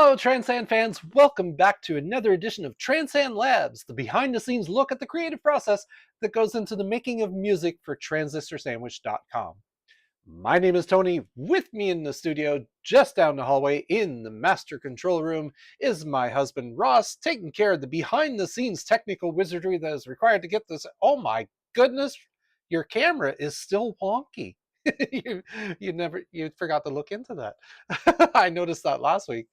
Hello, TranSan fans. Welcome back to another edition of TranSan Labs, the behind-the-scenes look at the creative process that goes into the making of music for TransistorSandwich.com. My name is Tony. With me in the studio, just down the hallway in the master control room, is my husband Ross, taking care of the behind-the-scenes technical wizardry that is required to get this. Oh my goodness, your camera is still wonky. you you forgot to look into that. I noticed that last week.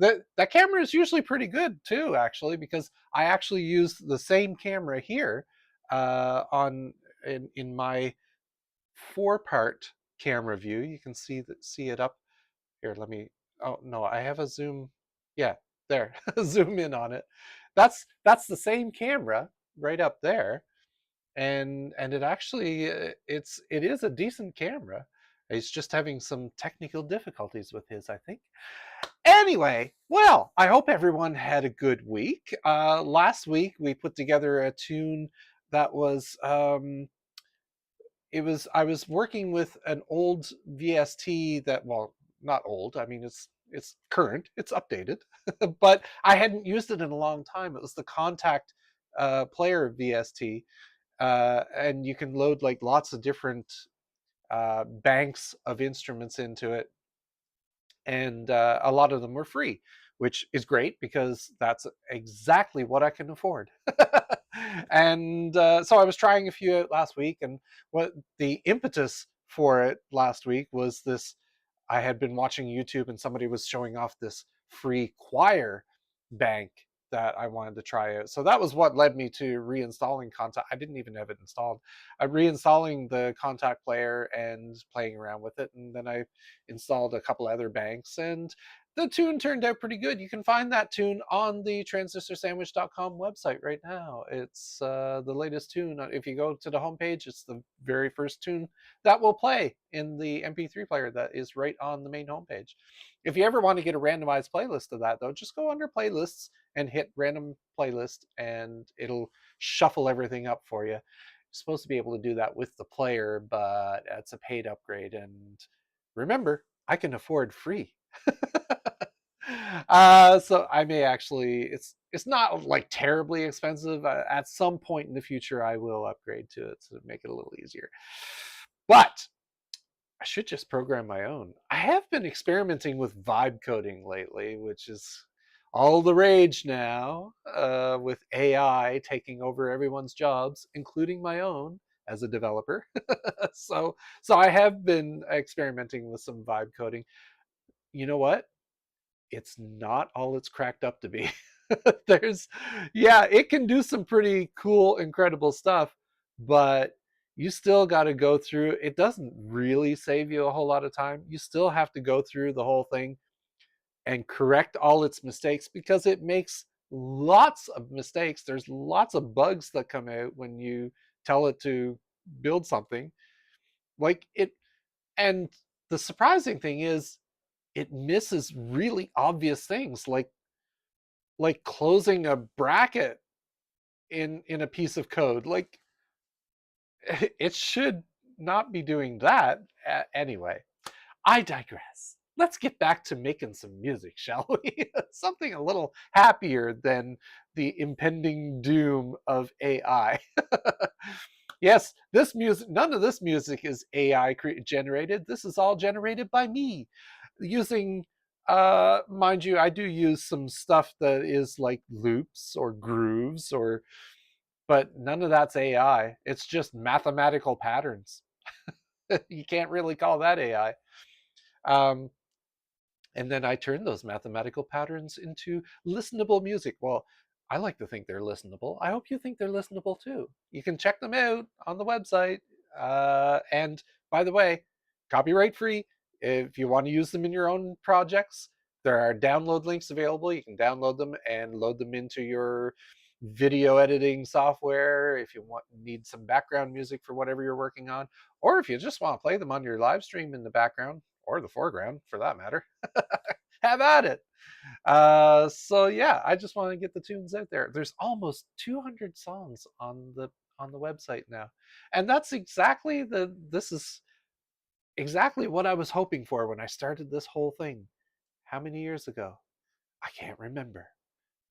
That camera is usually pretty good too, actually, because I actually use the same camera here on in my four-part camera view. You can see it up here. Let me. Oh no, I have a zoom. Yeah, there. Zoom in on it. That's the same camera right up there, and it actually it is a decent camera. He's just having some technical difficulties with his, I think. Anyway, well, I hope everyone had a good week. Last week we put together a tune that was I was working with an old VST that, well, not old. I mean, it's current, it's updated, but I hadn't used it in a long time. It was the Contact player VST, and you can load like lots of different banks of instruments into it, and a lot of them were free, which is great because that's exactly what I can afford. And so I was trying a few out last week, and what the impetus for it last week was this. I had been watching YouTube and somebody was showing off this free choir bank that I wanted to try out. So that was what led me to reinstalling Contact. I didn't even have it installed. Reinstalling the Contact player and playing around with it, and then I installed a couple other banks, and the tune turned out pretty good. You can find that tune on the TransistorSandwich.com website right now. It's the latest tune. If you go to the homepage, it's the very first tune that will play in the MP3 player that is right on the main homepage. If you ever want to get a randomized playlist of that, though, just go under playlists and hit random playlist, and it'll shuffle everything up for you. You're supposed to be able to do that with the player, but it's a paid upgrade. And remember, I can afford free. So I may actually, it's not like terribly expensive. At some point in the future, I will upgrade to it to make it a little easier. But I should just program my own. I have been experimenting with vibe coding lately, which is all the rage now, with AI taking over everyone's jobs, including my own as a developer. So I have been experimenting with some vibe coding. You know what? It's not all it's cracked up to be. There's, yeah, it can do some pretty cool, incredible stuff, but you still got to go through. It doesn't really save you a whole lot of time. You still have to go through the whole thing and correct all its mistakes because it makes lots of mistakes. There's lots of bugs that come out when you tell it to build something like it. And the surprising thing is it misses really obvious things like closing a bracket in a piece of code. Like it should not be doing that. Anyway, I digress. Let's get back to making some music, shall we? Something a little happier than the impending doom of AI. Yes, this music, none of this music is AI generated. This is all generated by me using, mind you, I do use some stuff that is like loops or grooves, or but none of that's AI. It's just mathematical patterns. You can't really call that AI. Um, and then I turn those mathematical patterns into listenable music. Well, I like to think they're listenable. I hope you think they're listenable too. You can check them out on the website. And by the way, copyright free. If you want to use them in your own projects, there are download links available. You can download them and load them into your video editing software if you need some background music for whatever you're working on, or if you just want to play them on your live stream in the background or the foreground for that matter. Have at it. So yeah, I just want to get the tunes out there. There's almost 200 songs on the website now, and that's exactly this is exactly what I was hoping for when I started this whole thing. How many years ago? I can't remember.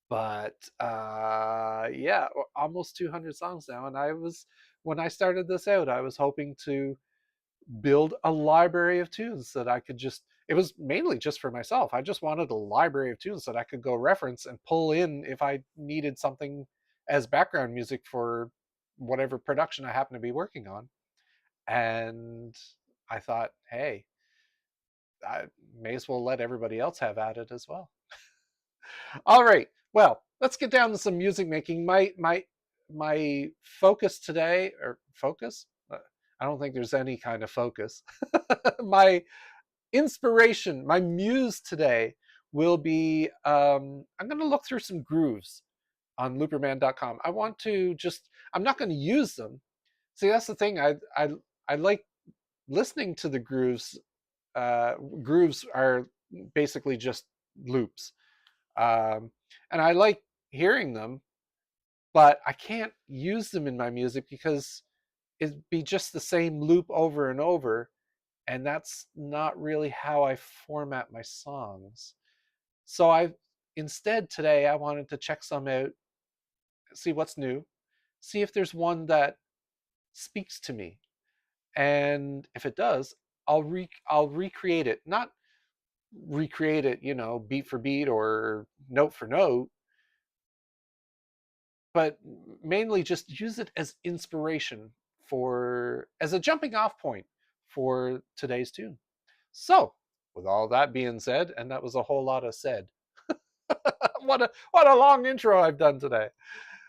But yeah, almost 200 songs now. And when I started this out, I was hoping to build a library of tunes that I could just, it was mainly just for myself. I just wanted a library of tunes that I could go reference and pull in if I needed something as background music for whatever production I happen to be working on. And I thought, hey, I may as well let everybody else have at it as well. All right. Well, let's get down to some music making. My focus today, or focus? I don't think there's any kind of focus. My inspiration, my muse today will be I'm going to look through some grooves on looperman.com. I want to just, I'm not going to use them. See, that's the thing. I like listening to the grooves. Grooves are basically just loops, um, and I like hearing them, but I can't use them in my music because it'd be just the same loop over and over, and that's not really how I format my songs. So I instead today I wanted to check some out, see what's new, see if there's one that speaks to me, and if it does, I'll recreate it, not recreate it, beat for beat or note for note, but mainly just use it as inspiration for as a jumping off point for today's tune. So, with all that being said, and that was a whole lot of said. What a long intro I've done today.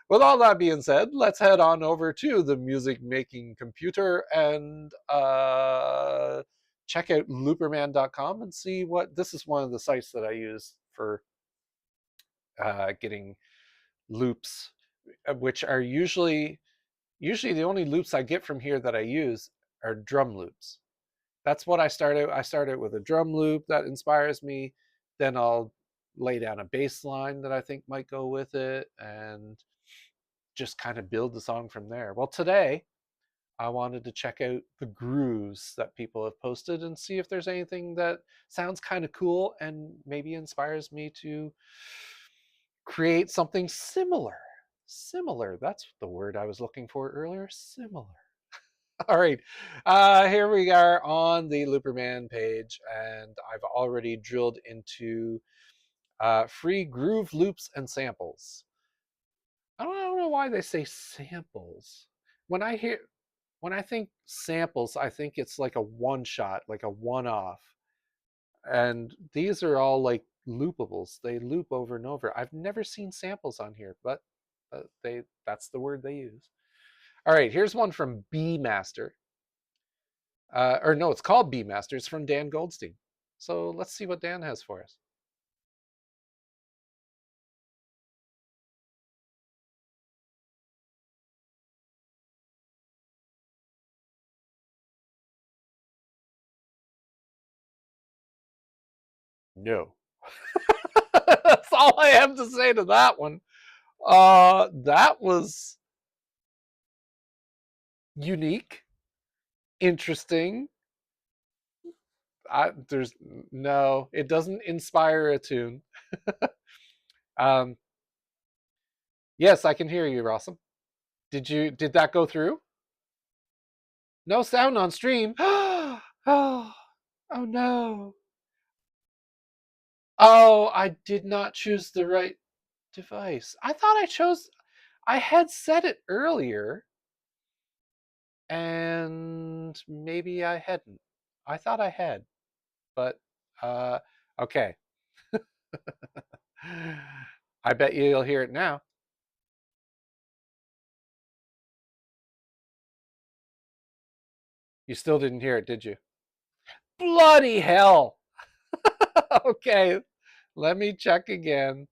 With all that being said, let's head on over to the music making computer and check out looperman.com and see what this is. One of the sites that I use for getting loops, which are usually the only loops I get from here that I use are drum loops. That's what I started. I started with a drum loop that inspires me. Then I'll lay down a bass line that I think might go with it and just kind of build the song from there. Well, today I wanted to check out the grooves that people have posted and see if there's anything that sounds kind of cool and maybe inspires me to create something similar. Similar. That's the word I was looking for earlier. Similar. All right. Here we are on the Looperman page, and I've already drilled into free groove loops and samples. I don't know why they say samples. When I hear, when I think samples, I think it's like a one shot, like a one off. And these are all like loopables. They loop over and over. I've never seen samples on here, but that's the word they use. All right, here's one from B Master. Or no, it's called B Master. It's from Dan Goldstein. So let's see what Dan has for us. No. That's all I have to say to that one. That was unique, interesting. There's no, it doesn't inspire a tune. um, yes, I can hear you, Rossum. Did that go through? No sound on stream. Oh, oh no. Oh, I did not choose the right device. I thought I had said it earlier, and maybe I hadn't. I thought I had, but uh, okay. I bet you'll hear it now. You still didn't hear it, did you? Bloody hell. Okay, let me check again.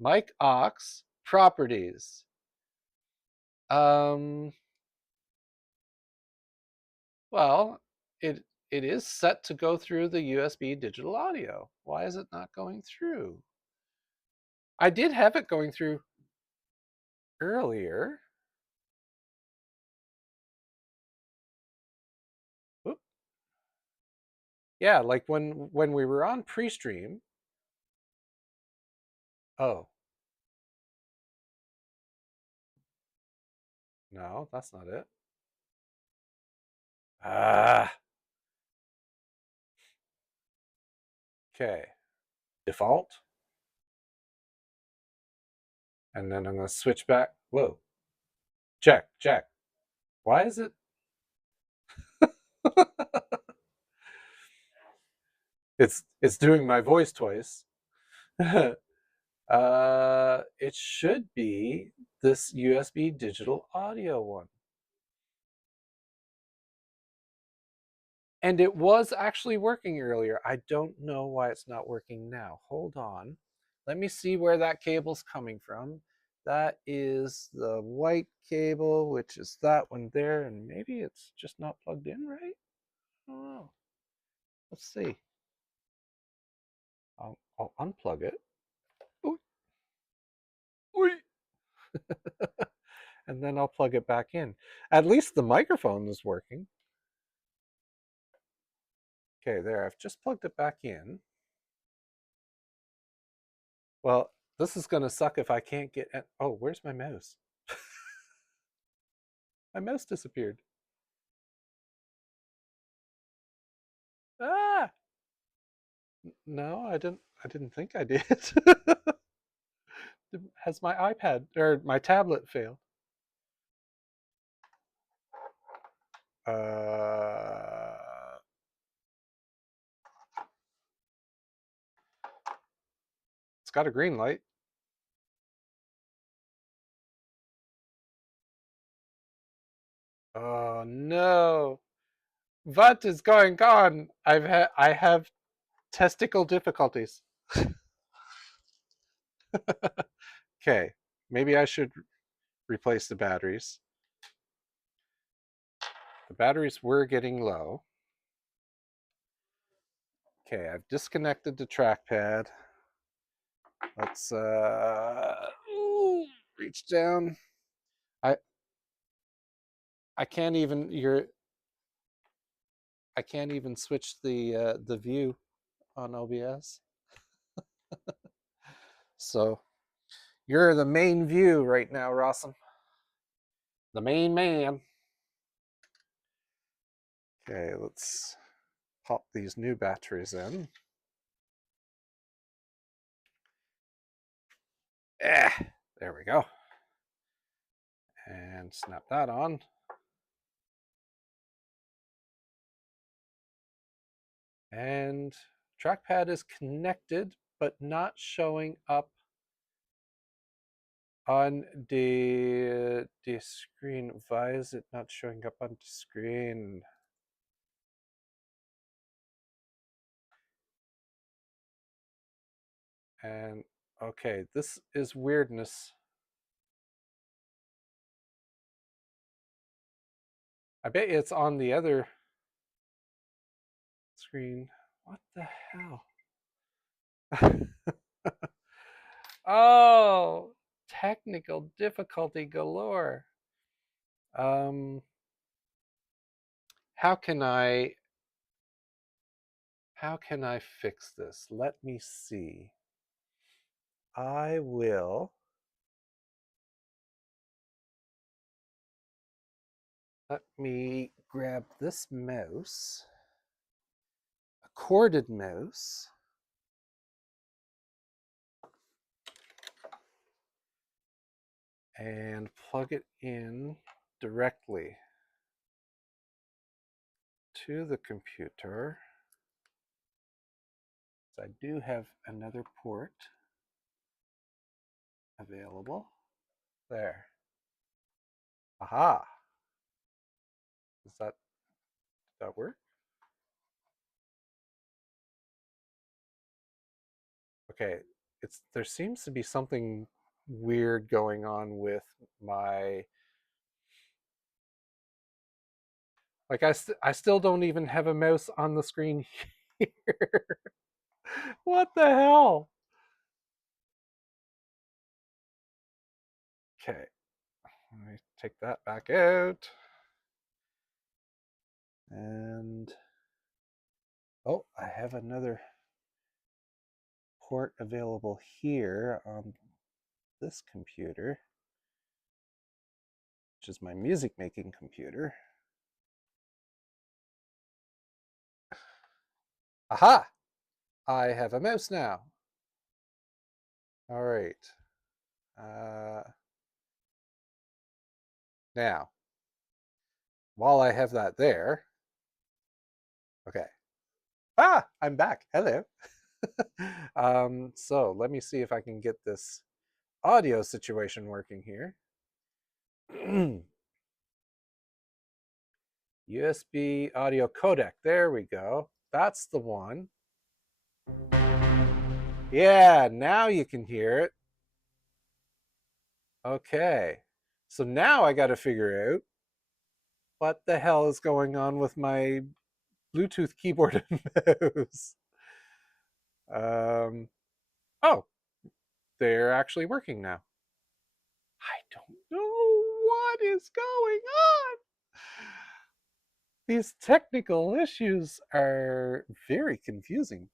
Mike Ox properties. Um, well, it is set to go through the USB digital audio. Why is it not going through? I did have it going through earlier. Oop. Yeah, like when we were on pre-stream, Oh, no, that's not it. Ah, okay. Default. And then I'm going to switch back. Whoa. Check, check. Why is it? It's doing my voice twice. It should be this USB digital audio one. And it was actually working earlier. I don't know why it's not working now. Hold on. Let me see where that cable's coming from. That is the white cable, which is that one there, and maybe it's just not plugged in right? I don't know. Let's see. I'll unplug it. Ooh, ooh. And then I'll plug it back in. At least the microphone is working. Okay, there. I've just plugged it back in. Well, this is going to suck if I can't get... Oh, where's my mouse? My mouse disappeared. Ah! No, I didn't think I did. Has my iPad or my tablet failed? Uh, it's got a green light. Oh no. What is going on? I have testicle difficulties. Okay, maybe I should replace the batteries. The batteries were getting low. Okay, I've disconnected the trackpad. Let's reach down. I I can't even I can't even switch the view on OBS. So you're the main view right now, Rossum. The main man. Okay, let's pop these new batteries in. Eh, there we go. And snap that on. And trackpad is connected, but not showing up on the screen. Why is it not showing up on the screen? And okay, this is weirdness. I bet it's on the other screen. What the hell? Oh, technical difficulty galore. Um, how can I fix this? Let me see. I will let me grab this mouse, a corded mouse, and plug it in directly to the computer. So I do have another port available. There. Aha. Does that work? Okay. There seems to be something weird going on with my, like I still don't even have a mouse on the screen here. What the hell? Okay. Let me take that back out. And oh, I have another port available here on this computer, which is my music making computer. Aha! I have a mouse now. All right. Now, while I have that there, okay. I'm back. Hello. So let me see if I can get this audio situation working here. USB audio codec. There we go. That's the one. Yeah, now you can hear it. Okay. So now I got to figure out what the hell is going on with my Bluetooth keyboard and mouse. Oh, they're actually working now. I don't know what is going on. These technical issues are very confusing.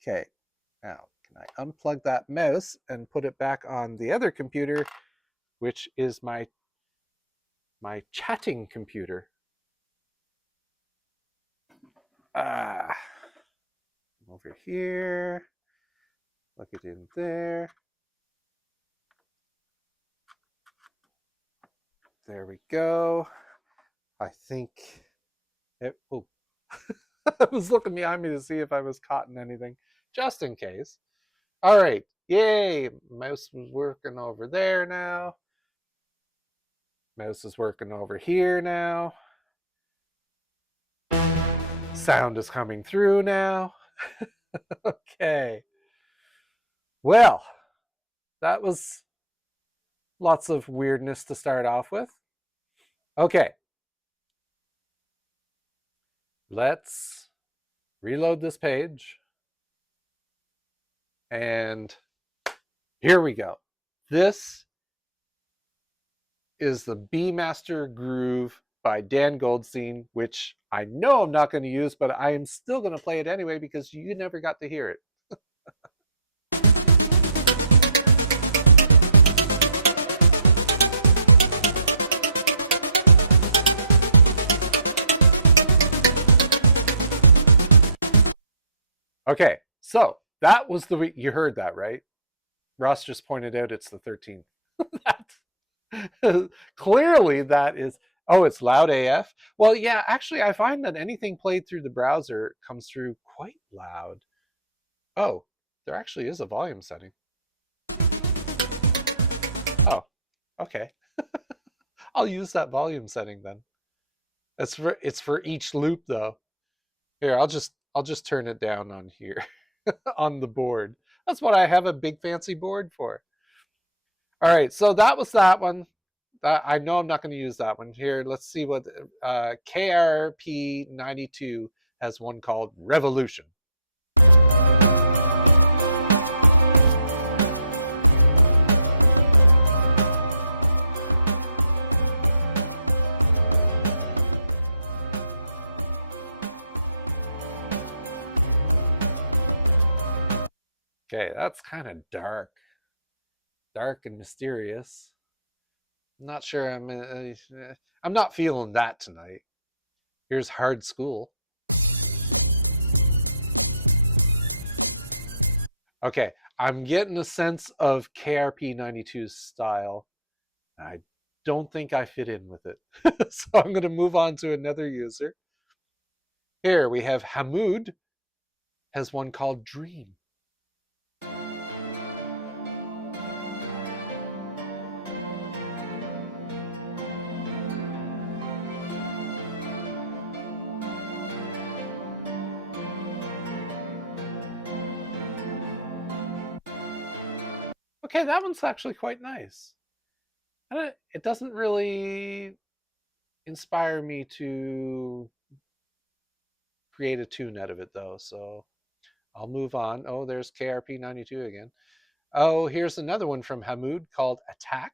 Okay, now can I unplug that mouse and put it back on the other computer, which is my chatting computer. Over here, plug it in there. There we go. I think it, oh, I was looking behind me to see if I was caught in anything, just in case. All right, yay, mouse was working over there now. Mouse is working over here now. Sound is coming through now. Okay. Well, that was lots of weirdness to start off with. Okay. Let's reload this page. And here we go. This is the B Master Groove by Dan Goldstein, which I know I'm not going to use, but I am still going to play it anyway because you never got to hear it. Okay, so that was the week. You heard that, right? Ross just pointed out it's the 13th. Clearly that is, oh, it's loud AF. Well, yeah, actually I find that anything played through the browser comes through quite loud. Oh, there actually is a volume setting. Oh, okay. I'll use that volume setting then. It's for each loop though. Here, I'll just turn it down on here on the board. That's what I have a big fancy board for. All right, so that was that one. I know I'm not going to use that one. Here, let's see what KRP92 has one called Revolution. Okay, that's kind of dark and mysterious. I'm not sure I'm not feeling that tonight. Here's Hard School. Okay, I'm getting a sense of KRP92's style. I don't think I fit in with it. So I'm going to move on to another user. Here we have Hamoud has one called Dream. Okay, that one's actually quite nice. It doesn't really inspire me to create a tune out of it though, so I'll move on. Oh, there's KRP92 again. Oh, here's another one from Hamoud called Attack.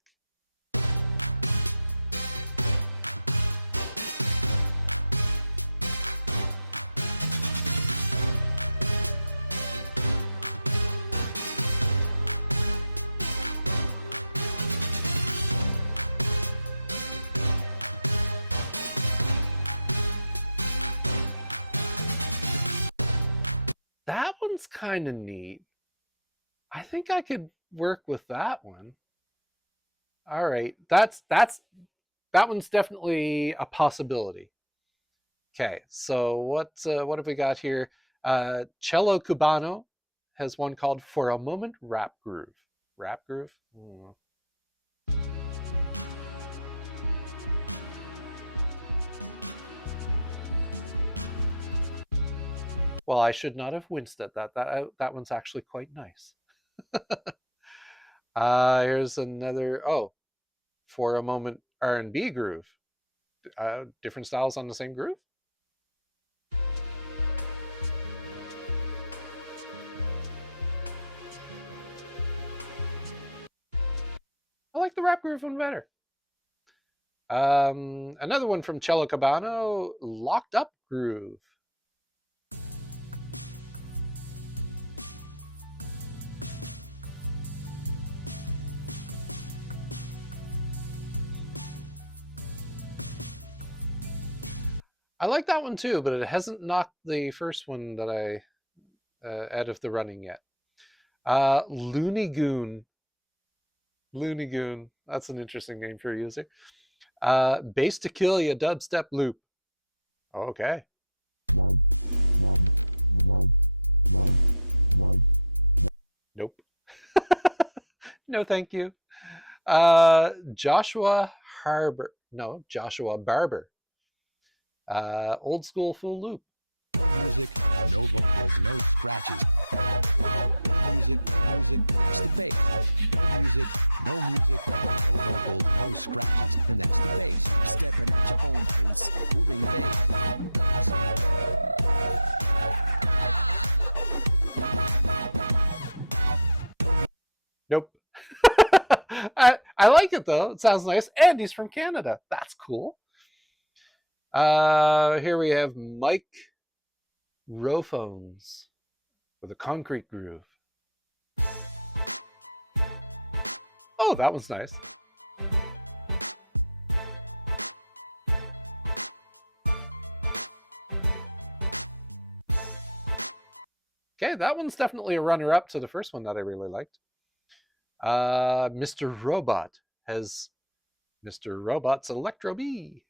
one's kind of neat. I think I could work with that one. All right, that one's definitely a possibility. Okay, so what have we got here? Cello Cubano has one called "For a Moment" Rap Groove. Rap Groove. Well, I should not have winced at that. That one's actually quite nice. Here's another. Oh, "For a Moment" R&B groove. Different styles on the same groove. I like the rap groove one better. Another one from Cello Cabano, "Locked Up Groove." I like that one too, but it hasn't knocked the first one that I out of the running yet. Looney Goon. Looney Goon. That's an interesting name for a user. Bass to Kill Ya dubstep loop. Okay. Nope. No, thank you. Joshua Harbor. No, Joshua Barber. Old school full loop. No music, no vocals, no scratches. No music, that's the bass. No music, no vocals, no scratches, and that's the bass. Stepping at your own pace, moving bass. Nope. I like it though. It sounds nice. And he's from Canada. That's cool. Here we have Mike Rophones with a concrete groove. Oh, that one's nice. Okay, that one's definitely a runner-up to the first one that I really liked. Mr. Robot has Mr. Robot's Electro Bee.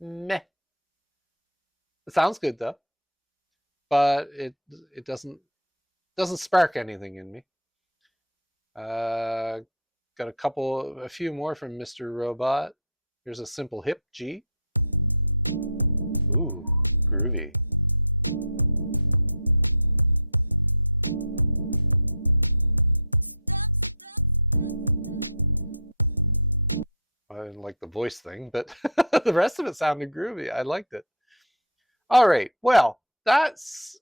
Meh. It sounds good though, but it doesn't spark anything in me. Got a few more from Mr. Robot. Here's a simple hip G. Ooh, groovy. I didn't like the voice thing, but the rest of it sounded groovy. I liked it. All right, well, that's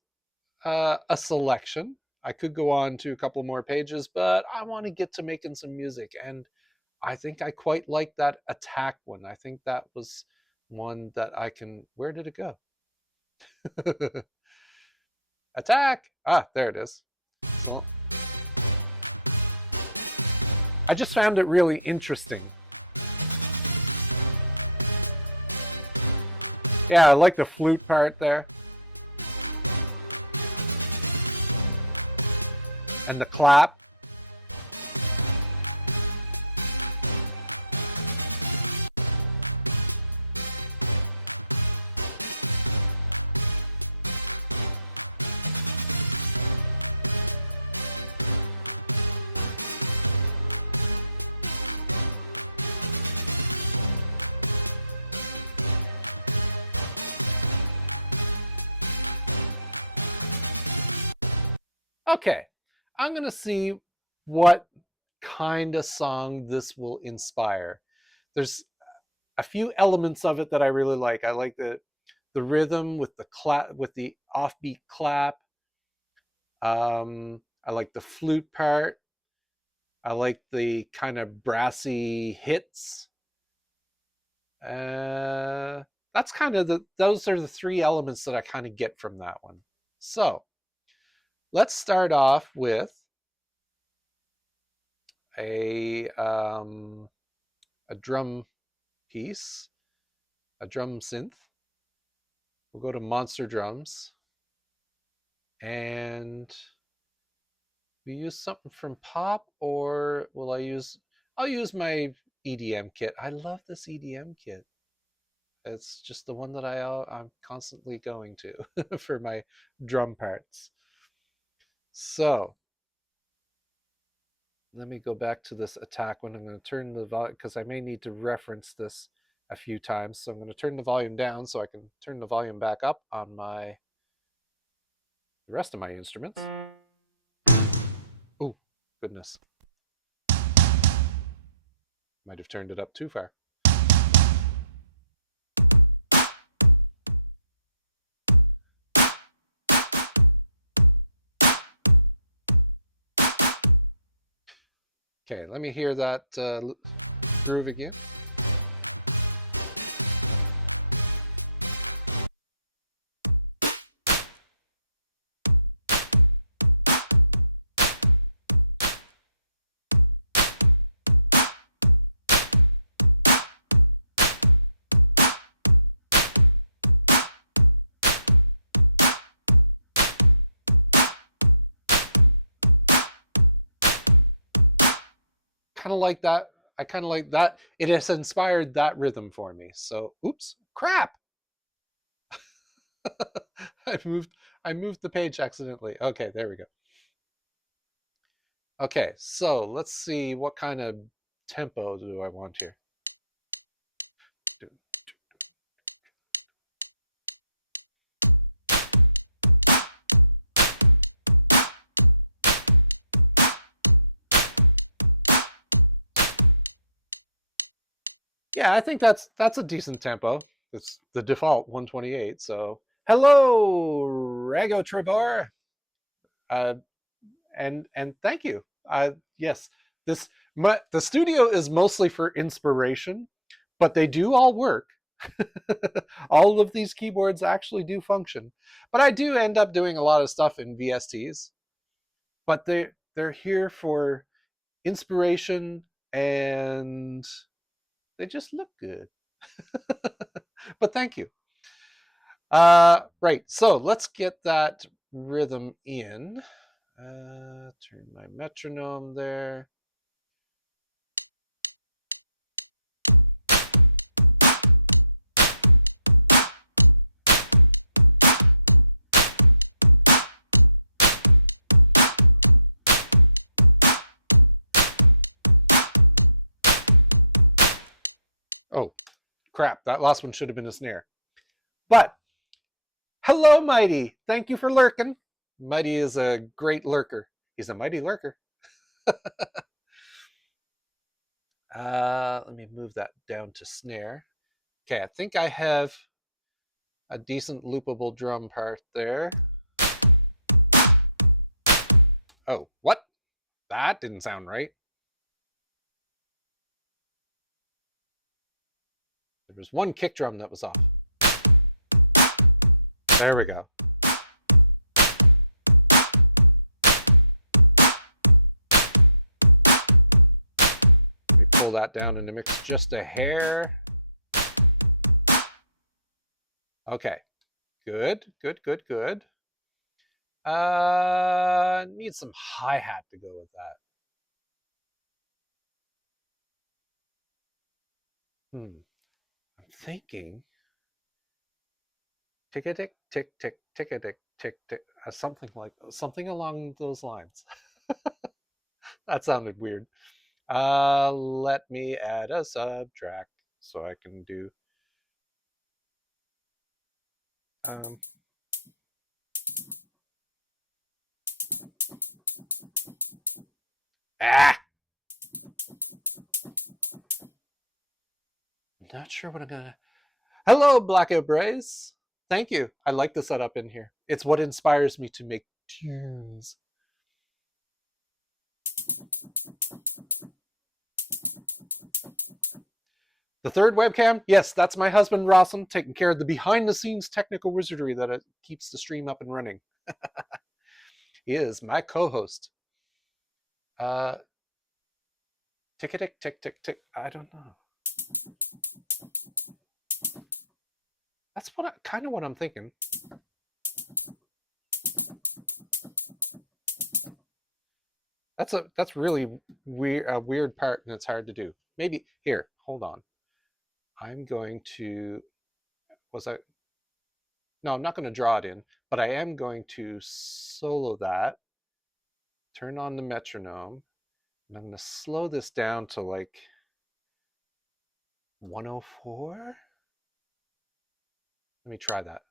a selection. I could go on to a couple more pages, but I want to get to making some music, and I think I quite like that attack one. I think that was one that I can. Where did it go? Attack! Ah, there it is. So, I just found it really interesting. Yeah, I like the flute part there. And the clap. Okay, I'm going to see what kind of song this will inspire. There's a few elements of it that I really like. I like the rhythm with the clap, with the offbeat clap. I like the flute part. I like the kind of brassy hits. That's kind of those are the three elements that I kind of get from that one. So let's start off with a a drum piece, a drum synth. We'll go to monster drums, and we use something from pop, or will I use? I'll use my EDM kit. I love this EDM kit. It's just the one that I'm constantly going to for my drum parts. So let me go back to this attack when I'm going to turn the volume, because I may need to reference this a few times. So I'm going to turn the volume down so I can turn the volume back up on the rest of my instruments. Oh, goodness. Might have turned it up too far. Okay, let me hear that groove again. Kind of like that. I kind of like that. It has inspired that rhythm for me. So, oops, crap. I moved the page accidentally. Okay, there we go. Okay, so let's see what kind of tempo do I want here. Yeah, I think that's a decent tempo. It's the default 128. So, hello, Rago Trebor, uh, and thank you. Yes, the studio is mostly for inspiration, but they do all work. All of these keyboards actually do function, but I do end up doing a lot of stuff in VSTs. But they're here for inspiration, and they just look good. But thank you. Right, so let's get that rhythm in. Turn my metronome there. Oh, crap, that last one should have been a snare. But hello, Mighty. Thank you for lurking. Mighty is a great lurker. He's a mighty lurker. Let me move that down to snare. Okay, I think I have a decent loopable drum part there. Oh, what? That didn't sound right. There was one kick drum that was off. There we go. Let me pull that down in the mix just a hair. Okay, good, good, good, good. Need some hi-hat to go with that. I'm thinking tick a tick tick tick tick a tick tick tick, something along those lines. That sounded weird. Let me add a subtract so I can do I'm not sure what I'm gonna. Hello, Blackout Braze. Thank you. I like the setup in here. It's what inspires me to make tunes. The third webcam, yes, that's my husband Rawson taking care of the behind-the-scenes technical wizardry that keeps the stream up and running. He is my co-host. Tick tick tick tick tick. I don't know. That's kind of what I'm thinking. That's really weird, a weird part, and it's hard to do. Maybe here, hold on. I'm going to was I no, I'm not going to draw it in, but I am going to solo that. Turn on the metronome, and I'm going to slow this down to like 104. Let me try that.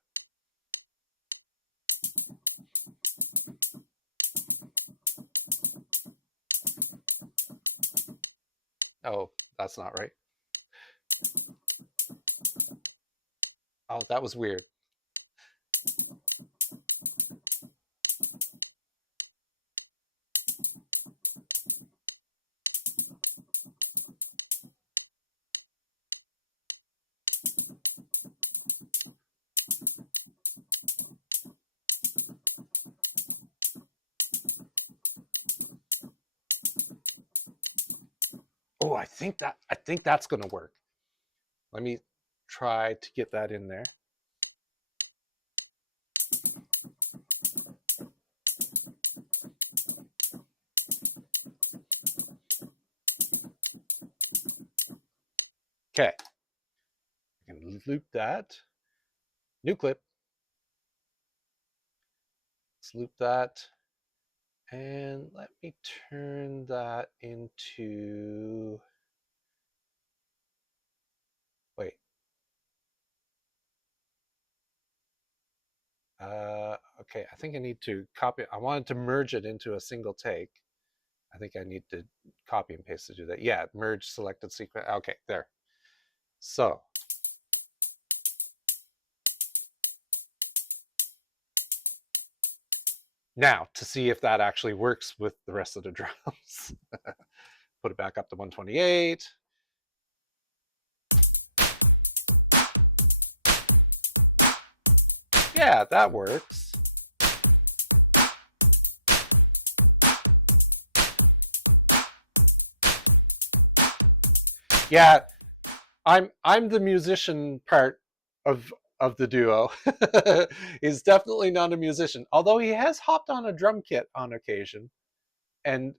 Oh, that's not right. Oh, that was weird. Oh, I think that's going to work. Let me try to get that in there. Okay. I can loop that. New clip. Let's loop that. And let me turn that into. Wait. Okay, I think I need to copy. I wanted to merge it into a single take. I think I need to copy and paste to do that. Yeah, merge selected sequence. Okay, there. So now to see if that actually works with the rest of the drums. Put it back up to 128. Yeah, that works. Yeah, I'm the musician part of the duo. He's definitely not a musician, although he has hopped on a drum kit on occasion and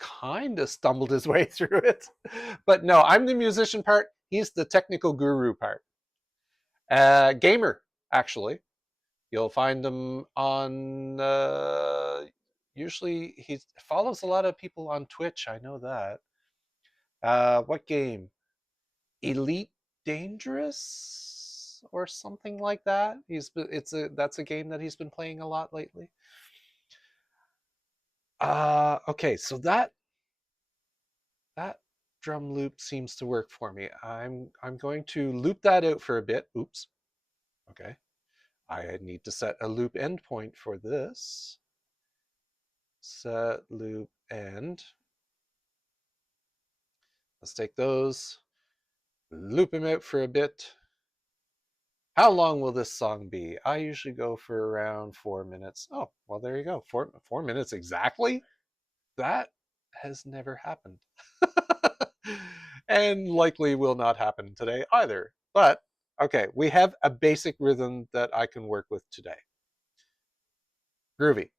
kind of stumbled his way through it. But no, I'm the musician part. He's the technical guru part. Gamer, actually. You'll find him on. Usually, he follows a lot of people on Twitch. I know that. What game? Elite Dangerous or something like that. That's a game that he's been playing a lot lately. Okay, so that drum loop seems to work for me. I'm going to loop that out for a bit. Oops. Okay. I need to set a loop endpoint for this. Set loop end. Let's take those, loop them out for a bit. How long will this song be? I usually go for around 4 minutes. Oh, well, there you go. Four minutes exactly? That has never happened. And likely will not happen today either. But okay, we have a basic rhythm that I can work with today. Groovy.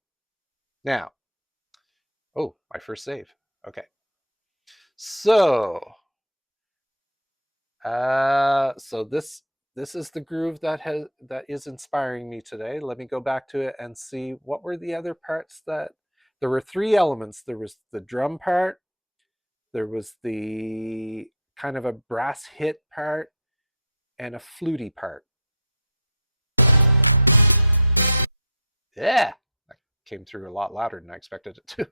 Now, oh, my first save. Okay. So, this is the groove that is inspiring me today. Let me go back to it and see what were the other parts that there were three elements. There was the drum part, there was the kind of a brass hit part, and a fluty part. Yeah, that came through a lot louder than I expected it to.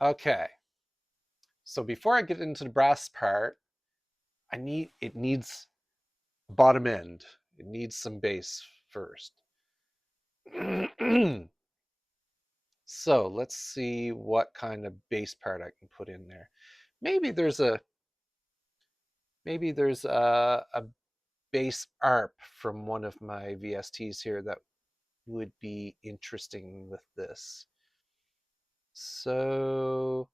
Okay, so before I get into the brass part, it needs bottom end. It needs some bass first. So let's see what kind of bass part I can put in there. Maybe there's a Maybe there's a bass ARP from one of my VSTs here that would be interesting with this. So,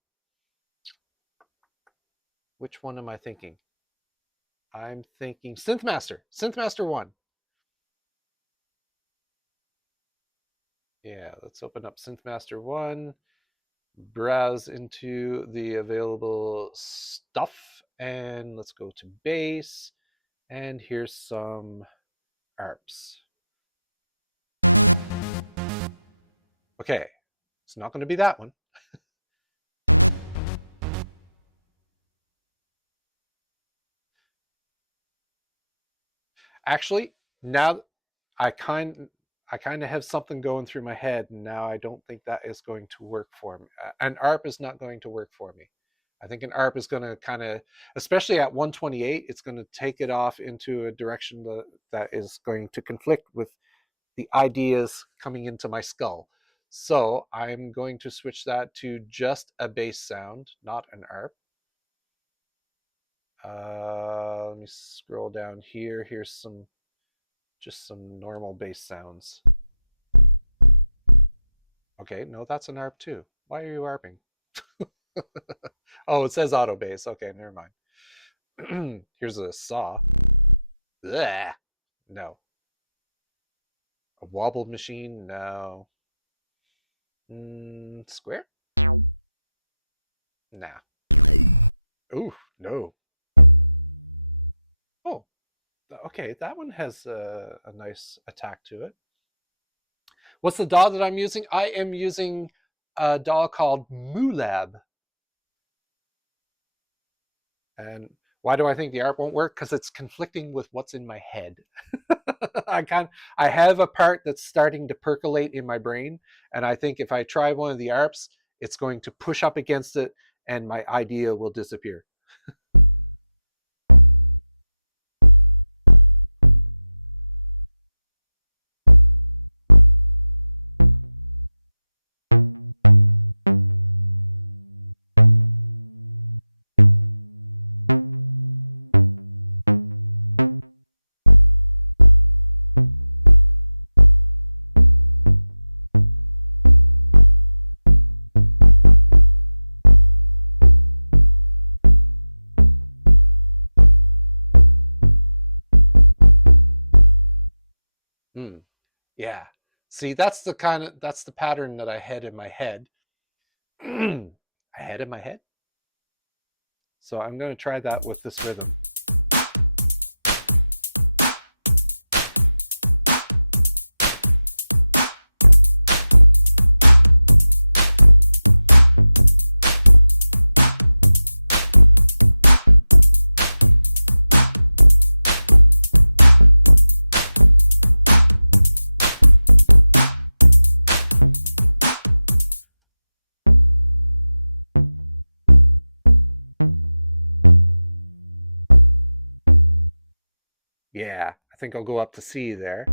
which one am I thinking? I'm thinking Synthmaster 1. Yeah, let's open up Synthmaster 1, browse into the available stuff, and let's go to bass. And here's some ARPs. Okay, it's not going to be that one. Actually, now I kind of have something going through my head, and now I don't think that is going to work for me. An ARP is not going to work for me. I think an ARP is going to kind of, especially at 128, it's going to take it off into a direction that is going to conflict with the ideas coming into my skull. So I'm going to switch that to just a bass sound, not an ARP. Let me scroll down here. Here's just some normal bass sounds. Okay, no, that's an ARP too. Why are you ARPing? Oh, it says auto bass. Okay, never mind. Here's a saw. Blech. No. A wobble machine? No. Square? Nah. Ooh, no. Oh, okay. That one has a nice attack to it. What's the DAW that I'm using? I am using a DAW called Mulab. And why do I think the ARP won't work? Because it's conflicting with what's in my head. I have a part that's starting to percolate in my brain, and I think if I try one of the ARPs, it's going to push up against it, and my idea will disappear. Hmm. Yeah. See, that's the pattern that I had in my head. I had in my head. So I'm going to try that with this rhythm. Yeah, I think I'll go up to C there.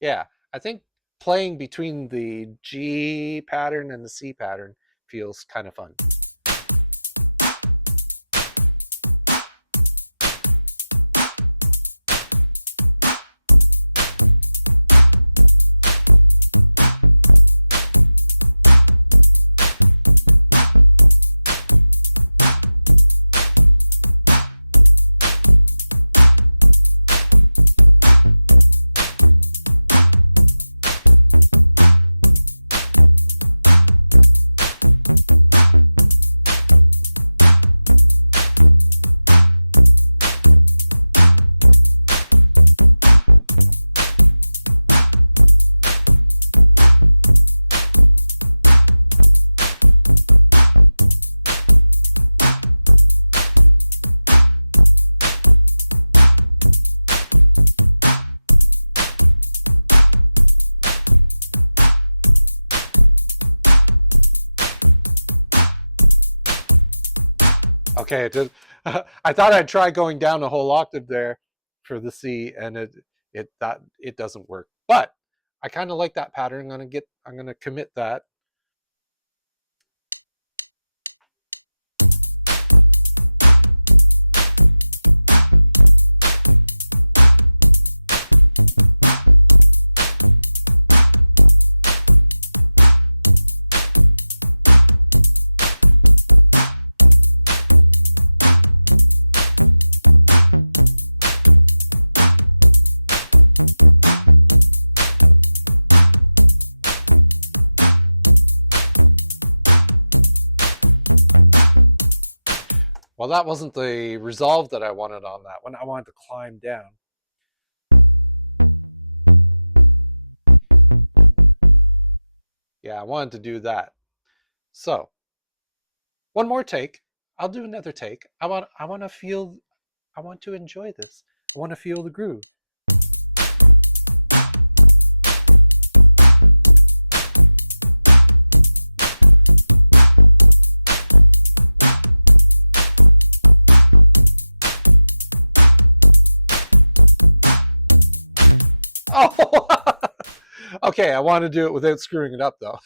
Yeah, I think playing between the G pattern and the C pattern feels kind of fun. Okay, it did. I thought I'd try going down a whole octave there for the C, and it doesn't work. But I kind of like that pattern. I'm gonna commit that. Well, that wasn't the resolve that I wanted on that one. I wanted to climb down. Yeah, I wanted to do that. So one more take. I'll do another take. I want to enjoy this. I want to feel the groove. Oh, okay. I want to do it without screwing it up, though.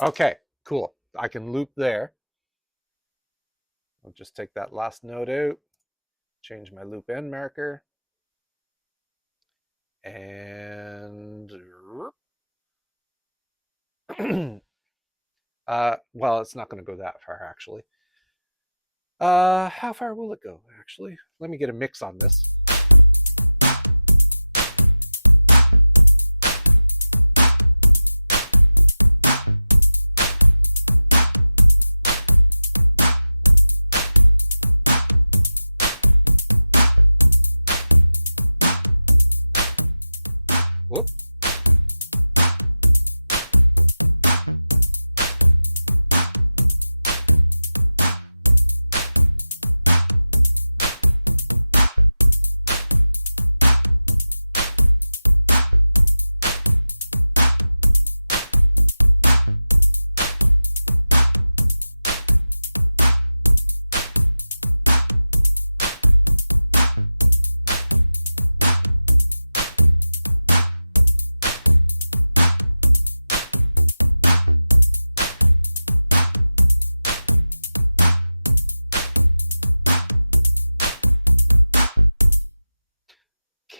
Okay, cool. I can loop there. I'll just take that last note out, change my loop end marker, and well, it's not going to go that far actually. How far will it go actually? Let me get a mix on this. Whoop.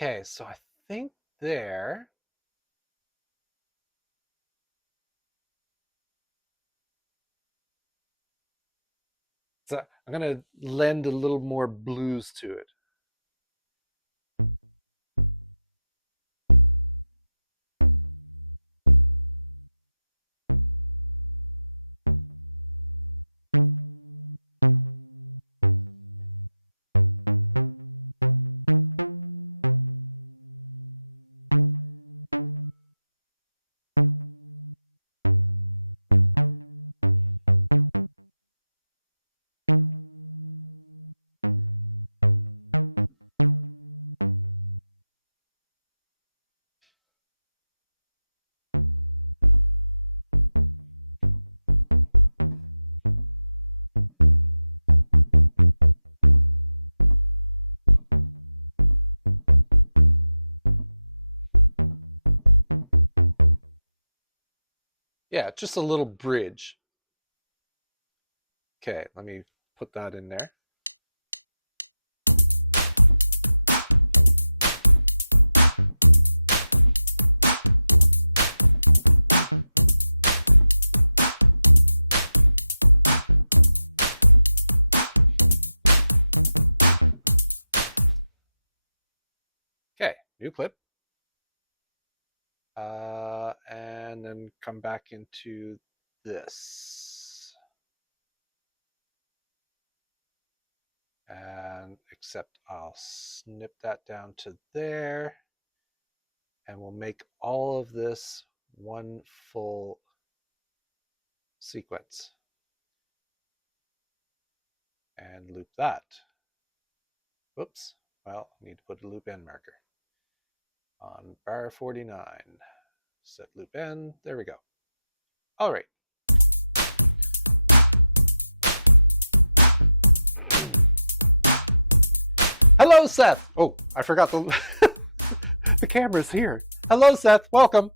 Okay, so I think there. So I'm gonna lend a little more blues to it. Yeah, just a little bridge. Okay, let me put that in there. Okay, new clip. And then come back into this. And except I'll snip that down to there, and we'll make all of this one full sequence and loop that. Whoops. Well, I need to put a loop end marker on bar 49. Set loop end. There we go. All right. Hello, Seth. Oh, I forgot the the camera's here. Hello, Seth. Welcome.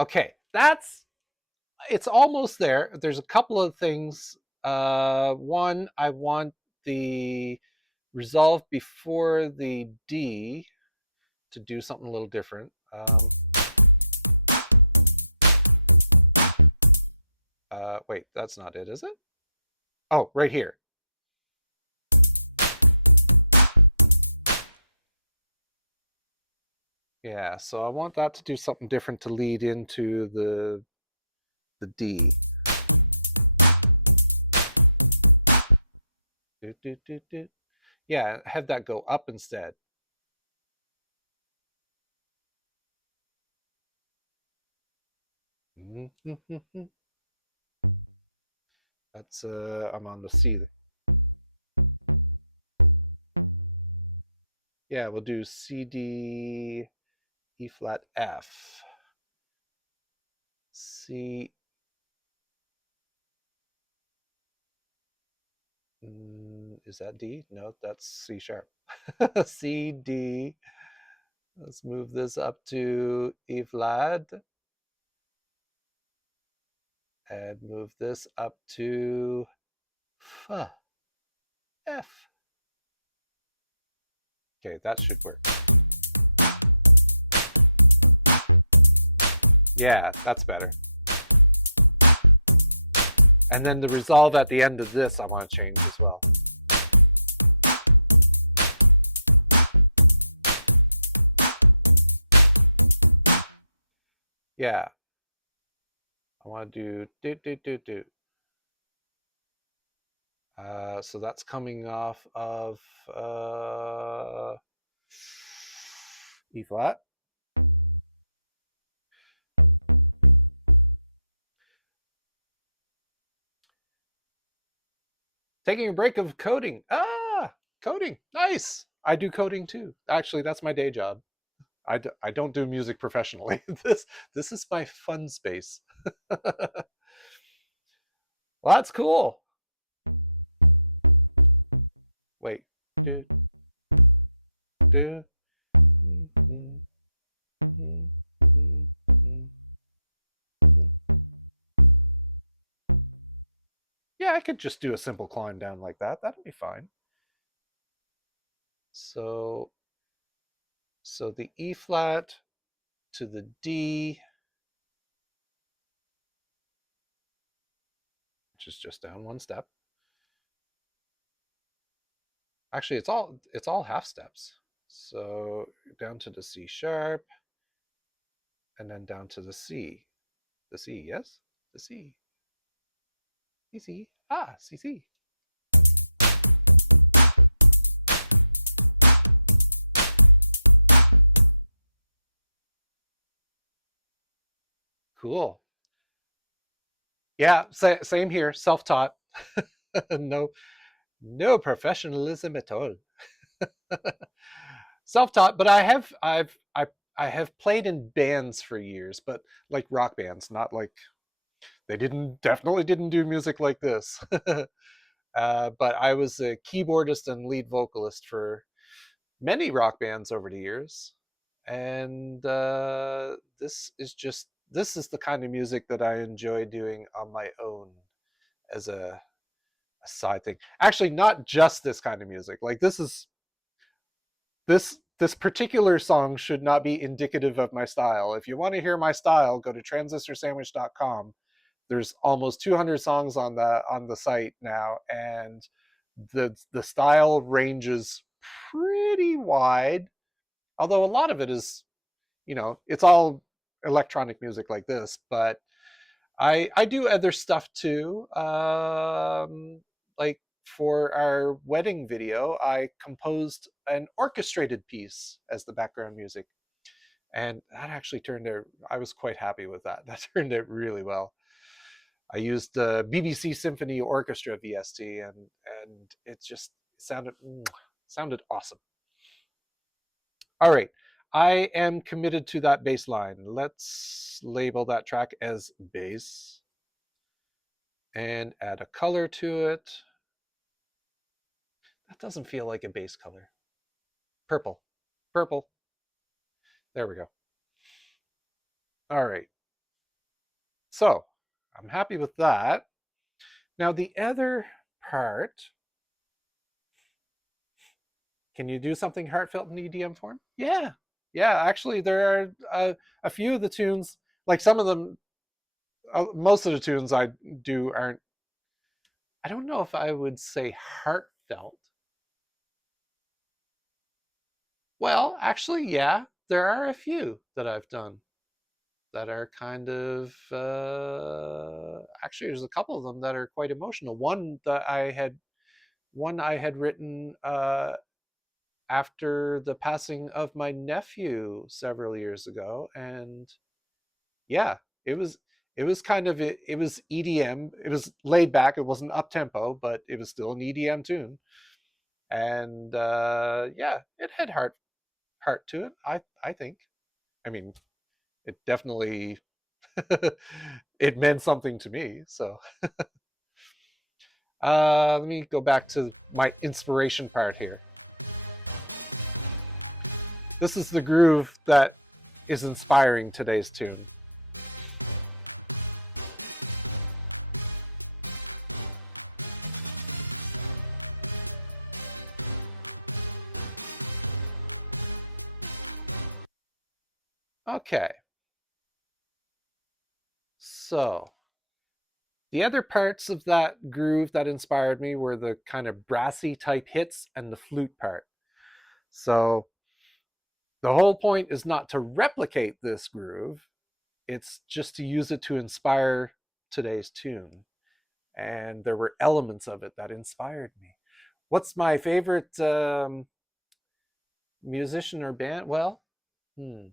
Okay, it's almost there. There's a couple of things. One, I want the resolve before the D to do something a little different. Wait, that's not it, is it? Oh, right here. Yeah, so I want that to do something different to lead into the D. Do, do, do, do. Yeah, have that go up instead. That's I'm on the C. Yeah, we'll do C, D, E flat, F. C. Is that D? No, that's C sharp. C, D. Let's move this up to E flat. And move this up to F. Okay, that should work. Yeah, that's better. And then the resolve at the end of this I want to change as well. Yeah. I want to do. So that's coming off of E flat. Taking a break of coding. Coding. Nice. I do coding too. Actually, that's my day job. I don't do music professionally. This is my fun space. Well, that's cool. Wait. Do, do. Yeah, I could just do a simple climb down like that. That'd be fine. So the E flat to the D, which is just down one step. Actually, it's all half steps. So down to the C sharp, and then down to the C. The C, yes? The C. C, C. Ah, C, C. Cool. Yeah, same here. Self-taught. no, no professionalism at all. Self-taught, but I have played in bands for years, but like rock bands, not like they didn't definitely didn't do music like this. But I was a keyboardist and lead vocalist for many rock bands over the years, and this is the kind of music that I enjoy doing on my own as a side thing. Actually, not just this kind of music. Like this particular song should not be indicative of my style. If you want to hear my style, go to transistorsandwich.com. There's almost 200 songs on the site now, and the style ranges pretty wide. Although a lot of it is, it's all electronic music like this, but I do other stuff too. Like for our wedding video, I composed an orchestrated piece as the background music, and that actually turned out. I was quite happy with that. That turned out really well. I used the BBC Symphony Orchestra VST, and it just sounded awesome. All right. I am committed to that bass line. Let's label that track as bass and add a color to it. That doesn't feel like a bass color. Purple. Purple. There we go. All right. So I'm happy with that. Now, the other part, can you do something heartfelt in EDM form? Yeah. Yeah, actually, there are a few of the tunes, like some of them, most of the tunes I do aren't, I don't know if I would say heartfelt. Well, actually, yeah, there are a few that I've done that are kind of actually there's a couple of them that are quite emotional. One I had written after the passing of my nephew several years ago, and yeah, it was it was EDM. It was laid back. It wasn't up tempo, but it was still an EDM tune. And yeah, it had heart to it. I think. I mean, it definitely it meant something to me. So let me go back to my inspiration part here. This is the groove that is inspiring today's tune. Okay. So the other parts of that groove that inspired me were the kind of brassy type hits and the flute part. So the whole point is not to replicate this groove, it's just to use it to inspire today's tune. And there were elements of it that inspired me. What's my favorite musician or band? Well, I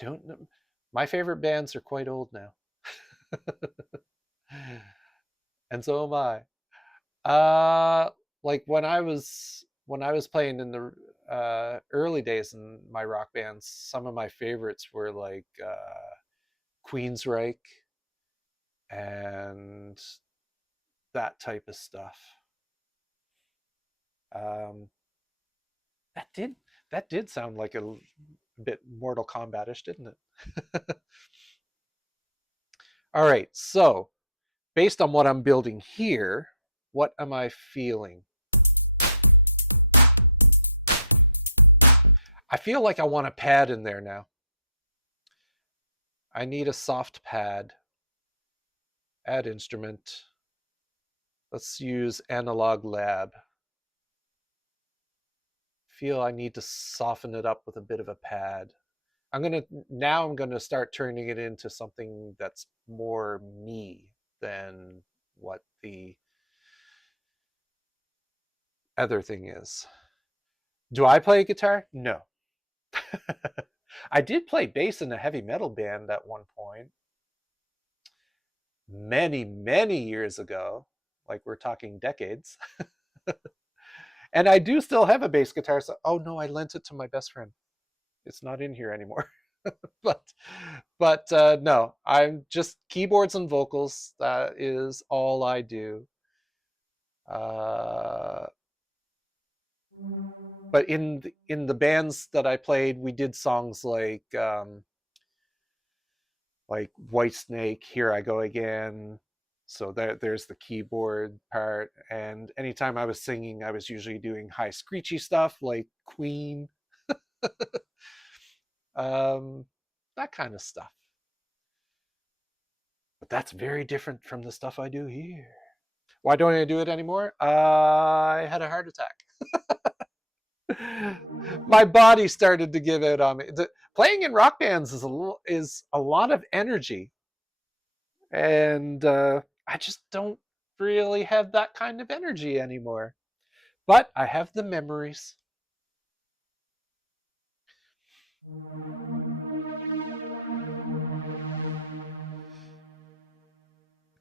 don't know. My favorite bands are quite old now. And so am I. Like when I was playing in the early days in my rock bands, some of my favorites were like Queensryche and that type of stuff. Um, that did that did sound like a bit Mortal Kombat-ish, didn't it? All right, so based on what I'm building here, what am I feeling? I feel like I want a pad in there now. I need a soft pad. Add instrument. Let's use Analog Lab. Feel I need to soften it up with a bit of a pad. I'm gonna start turning it into something that's more me than what the other thing is. Do I play guitar? No. I did play bass in a heavy metal band at one point, many, many years ago. Like we're talking decades. And I do still have a bass guitar. So, oh no, I lent it to my best friend. It's not in here anymore. but no, I'm just keyboards and vocals. That is all I do. Uh, but in the bands that I played, we did songs like White Snake, Here I Go Again. So there's the keyboard part. And anytime I was singing, I was usually doing high screechy stuff like Queen, um, that kind of stuff. But that's very different from the stuff I do here. Why don't I do it anymore? I had a heart attack. My body started to give out on me. Playing in rock bands is a lot of energy, and I just don't really have that kind of energy anymore. But I have the memories.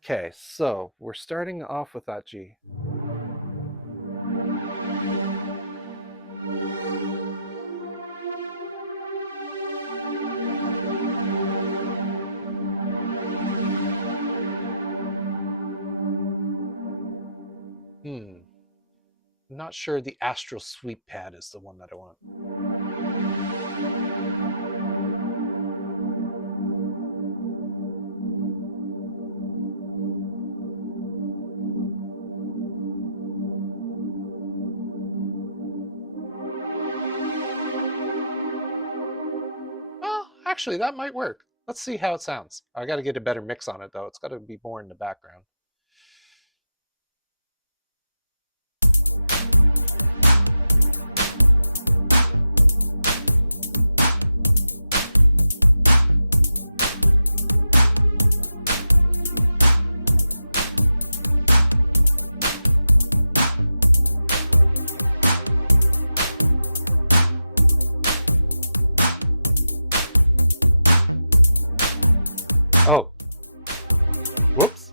Okay, so we're starting off with that G. I'm not sure the astral sweep pad is the one that I want. Oh, actually, that might work. Let's see how it sounds. I got to get a better mix on it, though. It's got to be more in the background. Oh, whoops.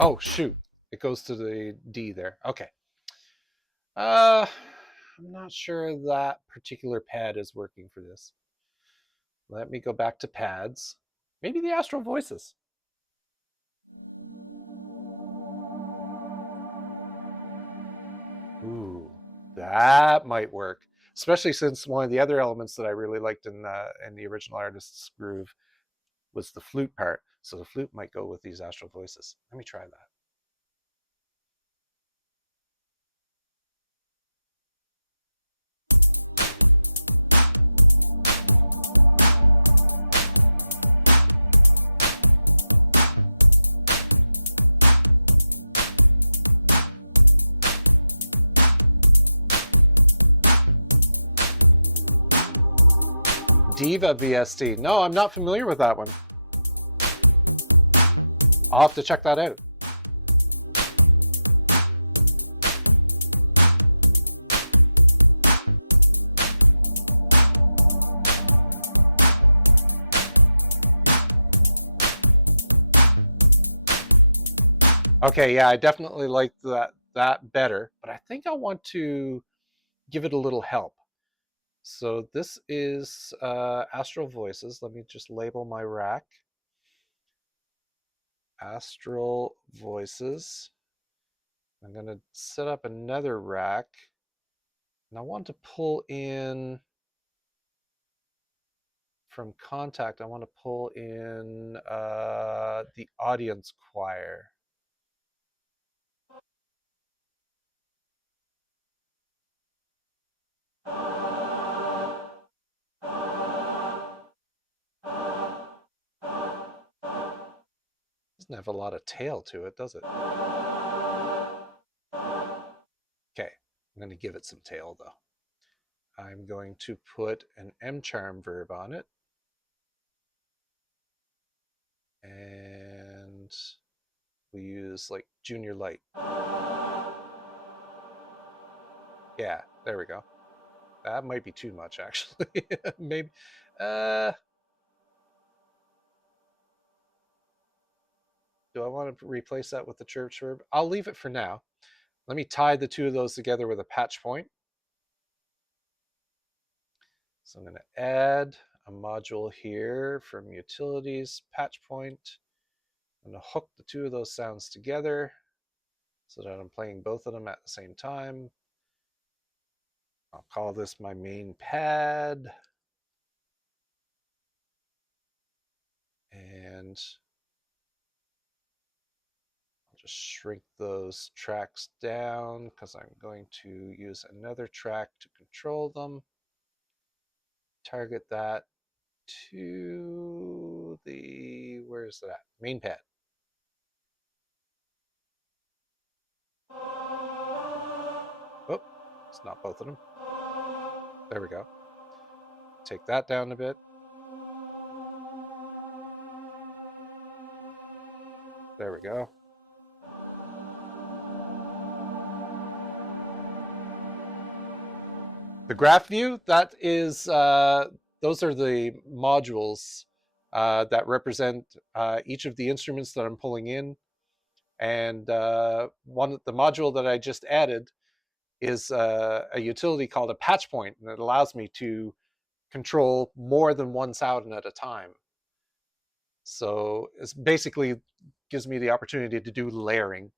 Oh, shoot. It goes to the D there. Okay. Uh, I'm not sure that particular pad is working for this. Let me go back to pads. Maybe the Astral Voices. Ooh, that might work. Especially since one of the other elements that I really liked in the original artist's groove was the flute part. So the flute might go with these Astral Voices. Let me try that. Diva VST. No, I'm not familiar with that one. I'll have to check that out. Okay, yeah, I definitely like that better, but I think I want to give it a little help. So this is Astral Voices. Let me just label my rack. Astral Voices. I'm going to set up another rack. And I want to pull in from contact, I want to pull in the audience choir. Doesn't have a lot of tail to it, does it? Okay, I'm going to give it some tail though. I'm going to put an M charm verb on it. And we use like junior light. Yeah, there we go. That might be too much actually. Maybe. Do I want to replace that with the church verb? I'll leave it for now. Let me tie the two of those together with a patch point. So I'm going to add a module here from utilities, patch point. I'm going to hook the two of those sounds together so that I'm playing both of them at the same time. I'll call this my main pad. And I'll just shrink those tracks down because I'm going to use another track to control them. Target that to the, where's that? Main pad. Oh, it's not both of them. There we go. Take that down a bit. There we go. The graph view, that is, those are the modules that represent each of the instruments that I'm pulling in. And the module that I just added is a utility called a patch point, and it allows me to control more than one sound at a time. So it basically gives me the opportunity to do layering.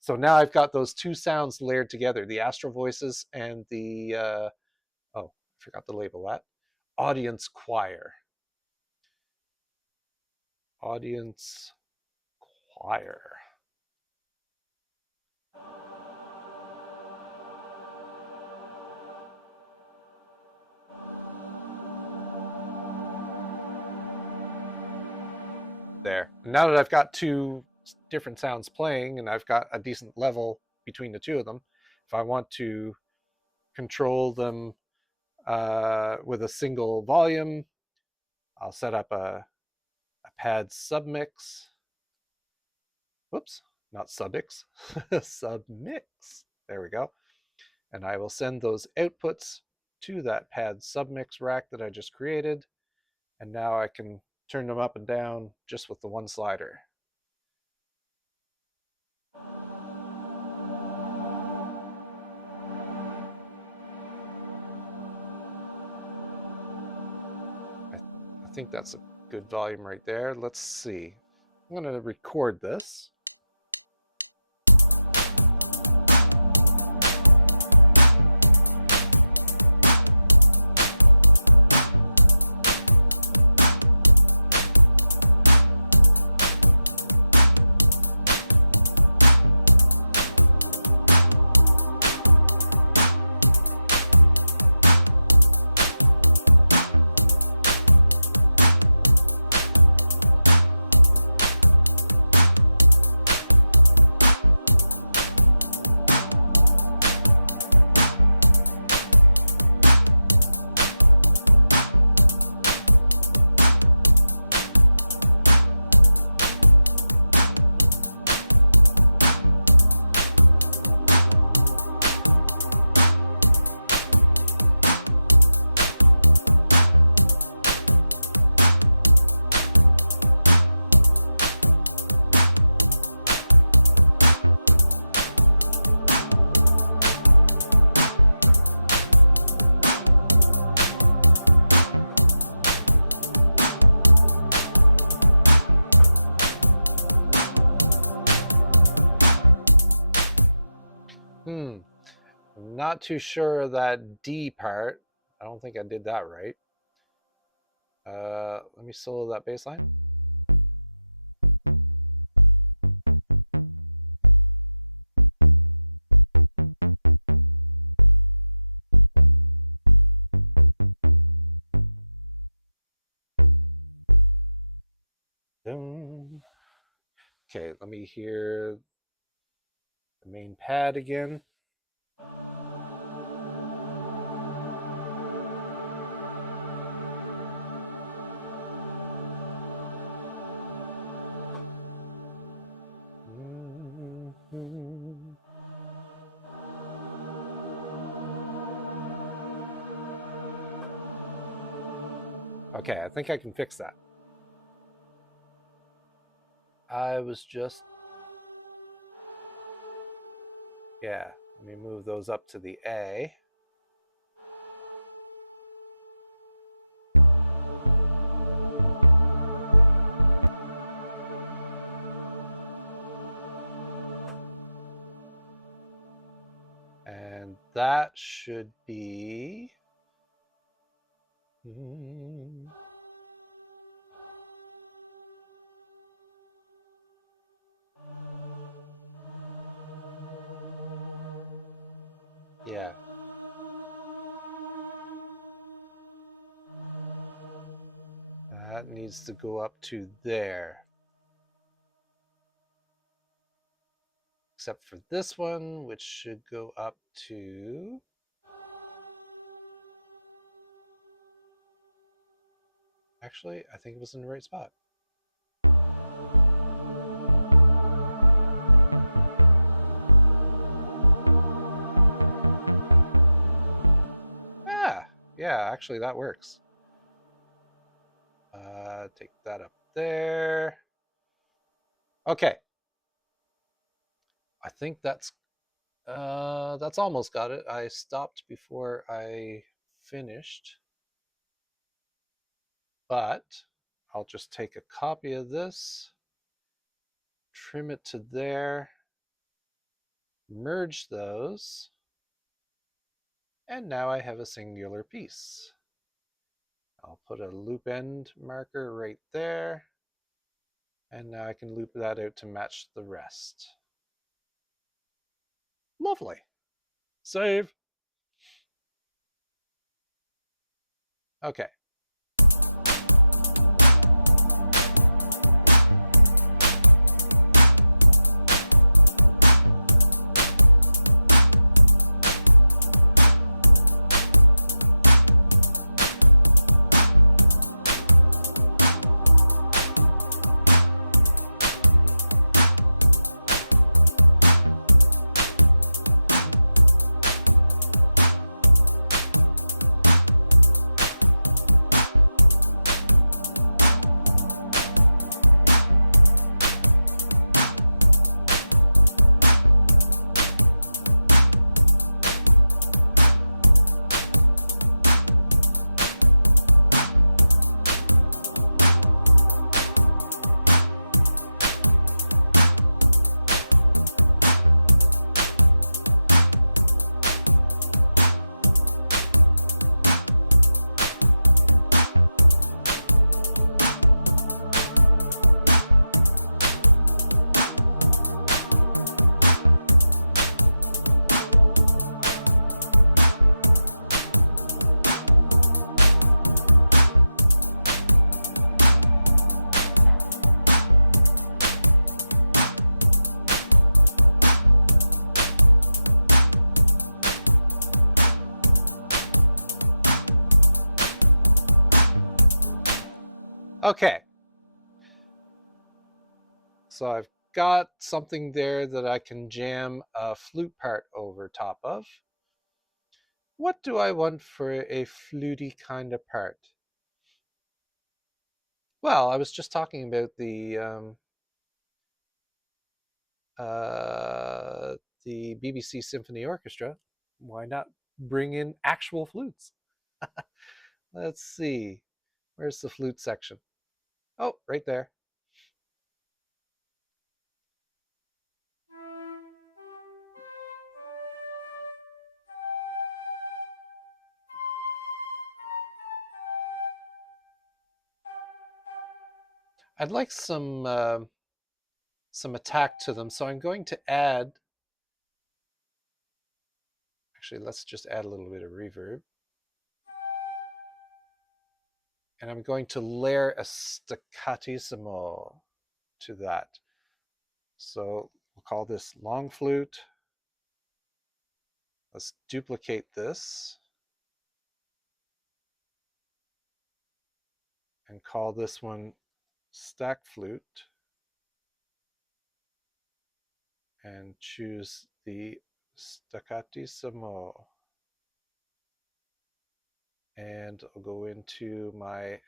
So now I've got those two sounds layered together, the Astral Voices and the, oh, I forgot to label that, Audience Choir. Audience Choir. There. Now that I've got two different sounds playing and I've got a decent level between the two of them, if I want to control them with a single volume, I'll set up a pad submix. Whoops, not subix, submix. There we go. And I will send those outputs to that pad submix rack that I just created. And now I can turn them up and down just with the one slider. I think that's a good volume right there. Let's see. I'm going to record this. I'm not too sure of that D part. I don't think I did that right. Let me solo that bass line. Okay, let me hear the main pad again. Okay, I think I can fix that. I was just, yeah, let me move those up to the A. And that should be. Yeah. That needs to go up to there. Except for this one, which should go up to. Actually, I think it was in the right spot. Ah, yeah, actually, that works. Take that up there. Okay. I think that's almost got it. I stopped before I finished, but I'll just take a copy of this, trim it to there, merge those, and now I have a singular piece. I'll put a loop end marker right there, and now I can loop that out to match the rest. Lovely. Save. Okay. Okay. So I've got something there that I can jam a flute part over top of. What do I want for a fluty kind of part? Well, I was just talking about uh, the BBC Symphony Orchestra. Why not bring in actual flutes? Let's see. Where's the flute section? Oh, right there. I'd like some attack to them, so I'm going to add. Actually, let's just add a little bit of reverb. And I'm going to layer a staccatissimo to that. So we'll call this long flute. Let's duplicate this and call this one stack flute and choose the staccatissimo. And I'll go into my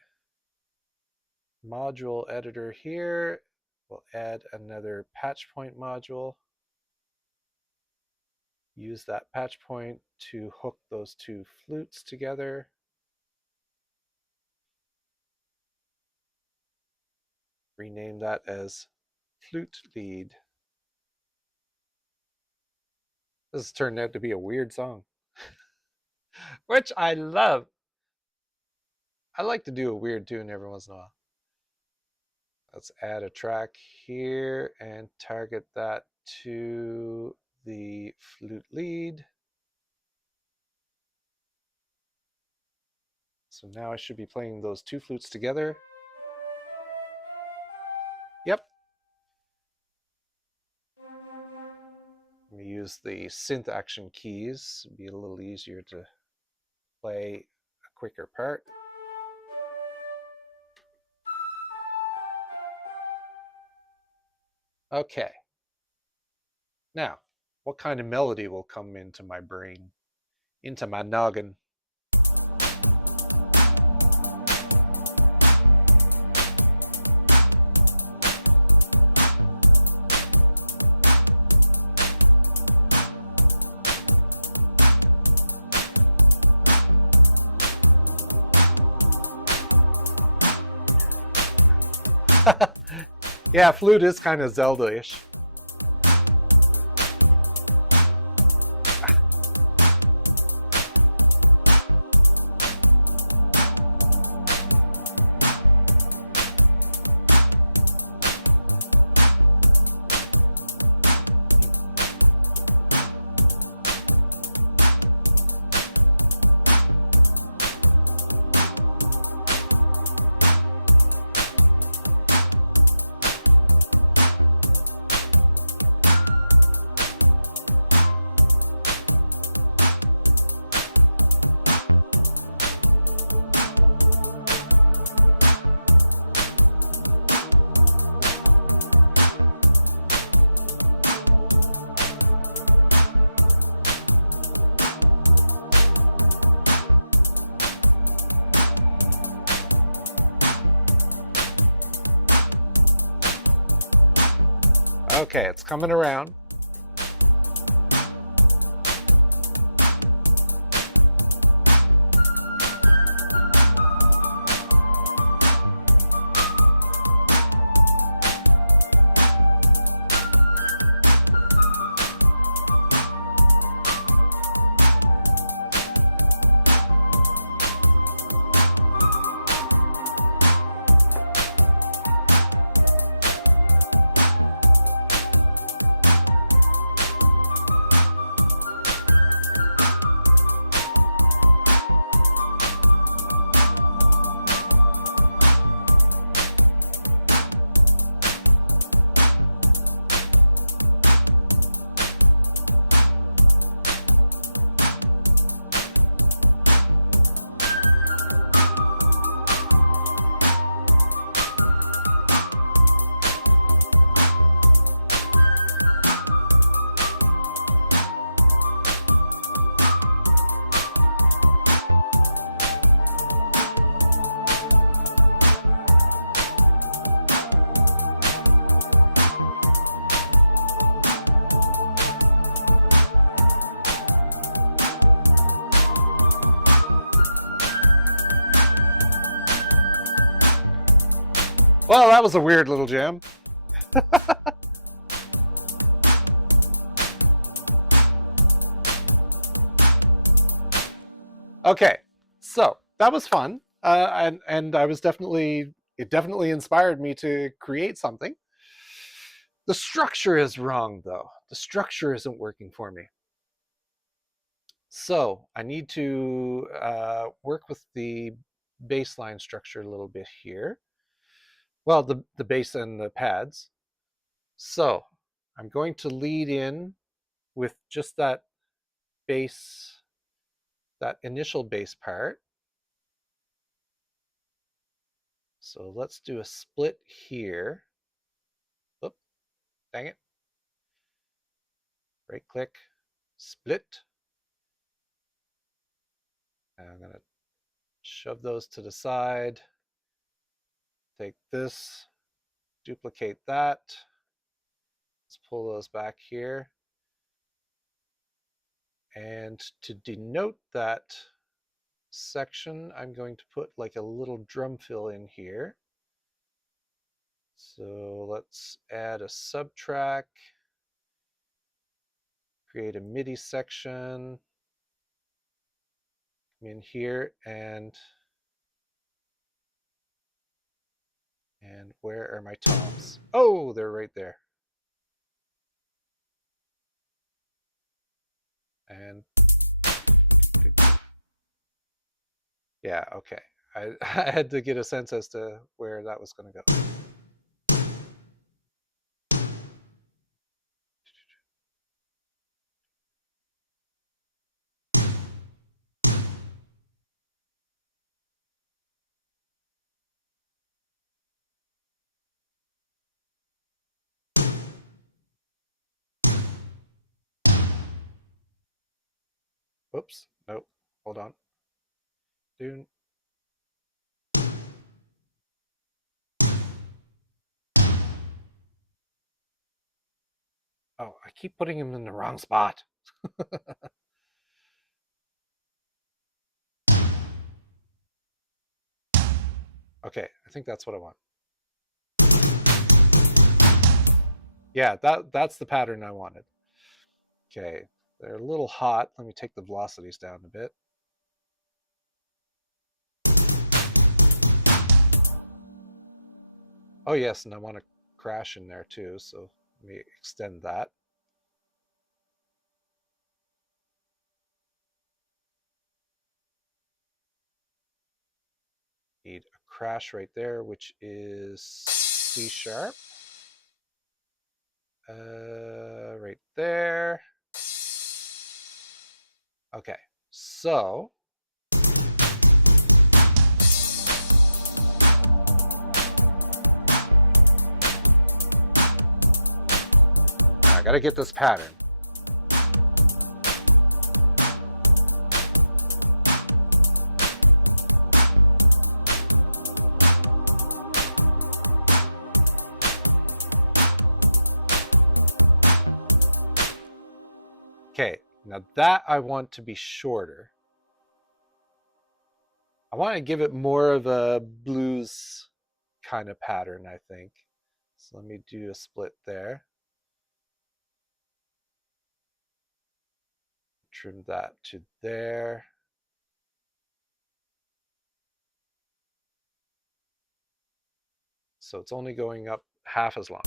module editor here. We'll add another patch point module. Use that patch point to hook those two flutes together. Rename that as flute lead. This has turned out to be a weird song, which I love. I like to do a weird tune every once in a while. Let's add a track here and target that to the flute lead. So now I should be playing those two flutes together. Yep. I'm going to use the synth action keys. It'll be a little easier to play a quicker part. Okay. Now, what kind of melody will come into my brain, into my noggin? Yeah, flute is kind of Zelda-ish. Okay, it's coming around. Well, that was a weird little jam. Okay, so that was fun, and I was it definitely inspired me to create something. The structure is wrong, though. The structure isn't working for me. So I need to work with the baseline structure a little bit here. Well, the bass and the pads. So I'm going to lead in with just that bass, that initial bass part. So let's do a split here. Oop, dang it. Right click, split. And I'm going to shove those to the side. Take this, duplicate that. Let's pull those back here. And to denote that section, I'm going to put like a little drum fill in here. So let's add a subtrack, create a MIDI section, come in here and where are my toms? Oh, they're right there. And yeah, okay. I had to get a sense as to where that was going to go. Whoops, nope, hold on. Dude. Oh, I keep putting him in the wrong spot. Okay, I think that's what I want. Yeah, that's the pattern I wanted. Okay, they're a little hot. Let me take the velocities down a bit. Oh yes, and I want to crash in there too, so let me extend that. Need a crash right there, which is C sharp. Right there. Okay, so I gotta get this pattern. Okay, now that I want to be shorter. I want to give it more of a blues kind of pattern, I think. So let me do a split there. Trim that to there. So it's only going up half as long.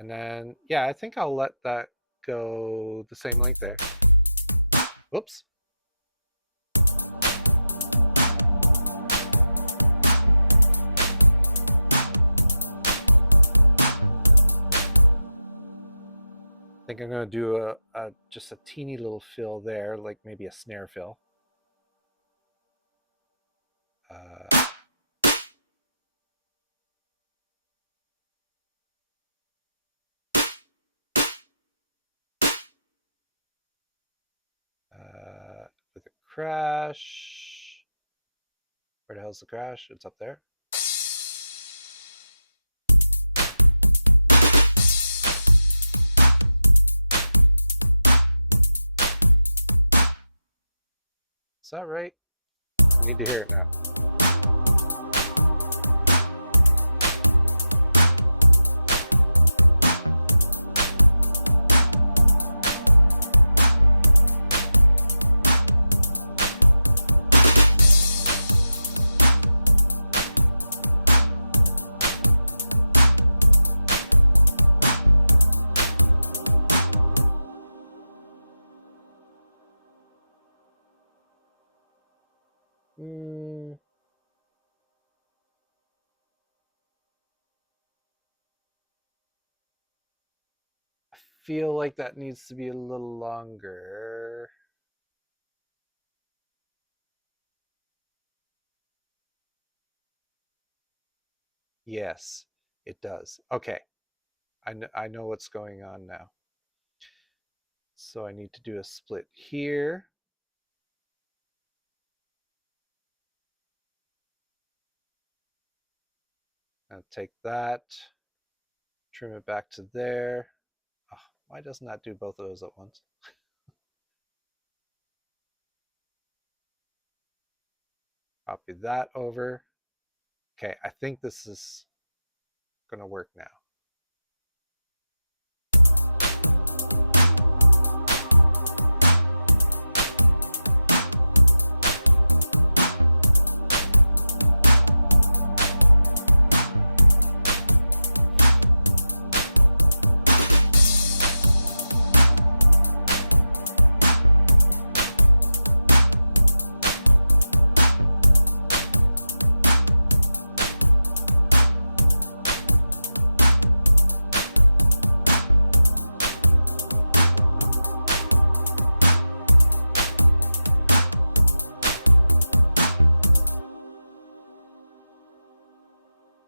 And then, yeah, I think I'll let that go the same length there. Whoops. I think I'm going to do just a teeny little fill there, like maybe a snare fill. With a crash. Where the hell's the crash? It's up there. Is that right? I need to hear it now. feel like that needs to be a little longer. Yes, it does. Okay, I know what's going on now. So I need to do a split here. I'll take that, trim it back to there. Oh, why doesn't that do both of those at once? Copy that over. Okay, I think this is going to work now.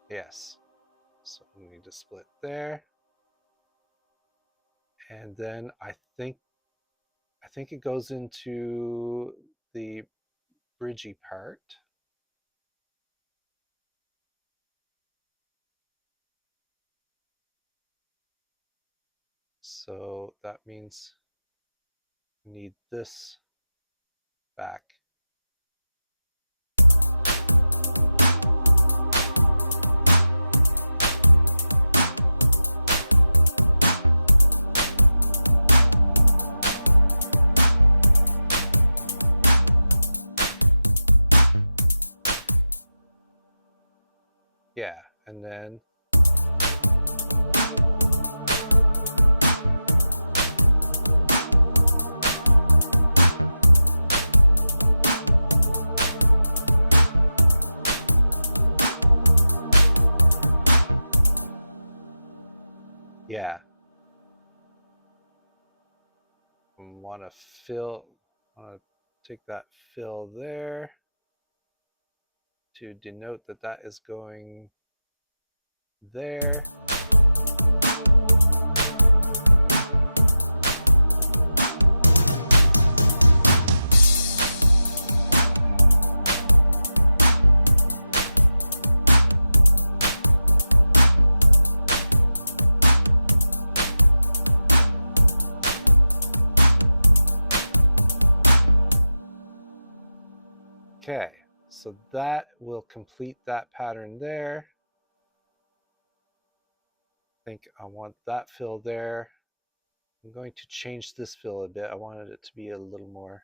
Yes. So we need to split there. And then I think it goes into the bridgy part. So that means we need this back. Yeah, and then yeah, want to fill, want to take that fill there to denote that that is going there. Okay, so that will complete that pattern there. I think I want that fill there. I'm going to change this fill a bit. I wanted it to be a little more.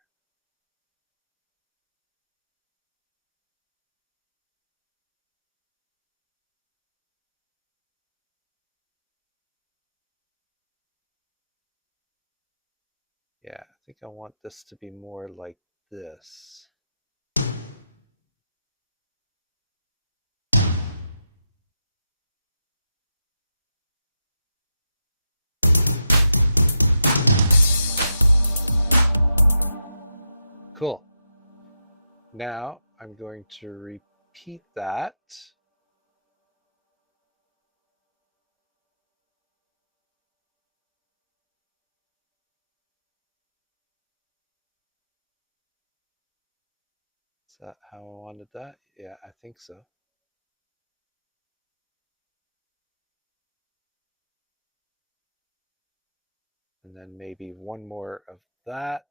Yeah, I think I want this to be more like this. Cool. Now I'm going to repeat that. Is that how I wanted that? Yeah, I think so. And then maybe one more of that.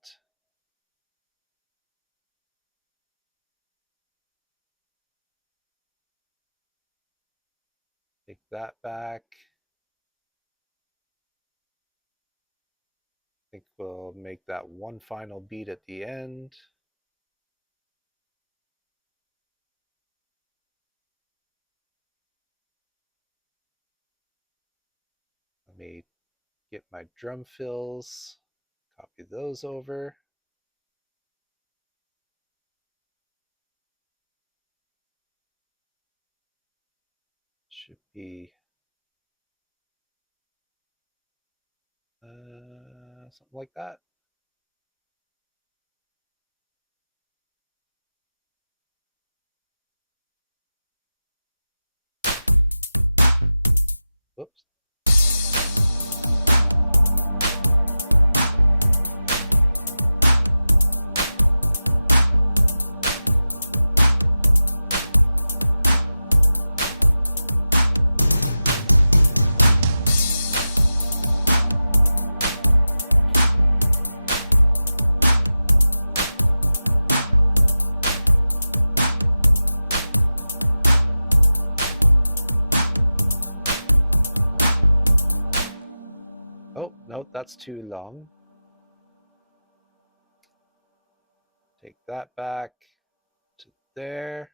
Take that back. I think we'll make that one final beat at the end. Let me get my drum fills, copy those over. Should be Something like that. Whoops. Oh, no, that's too long. Take that back to there,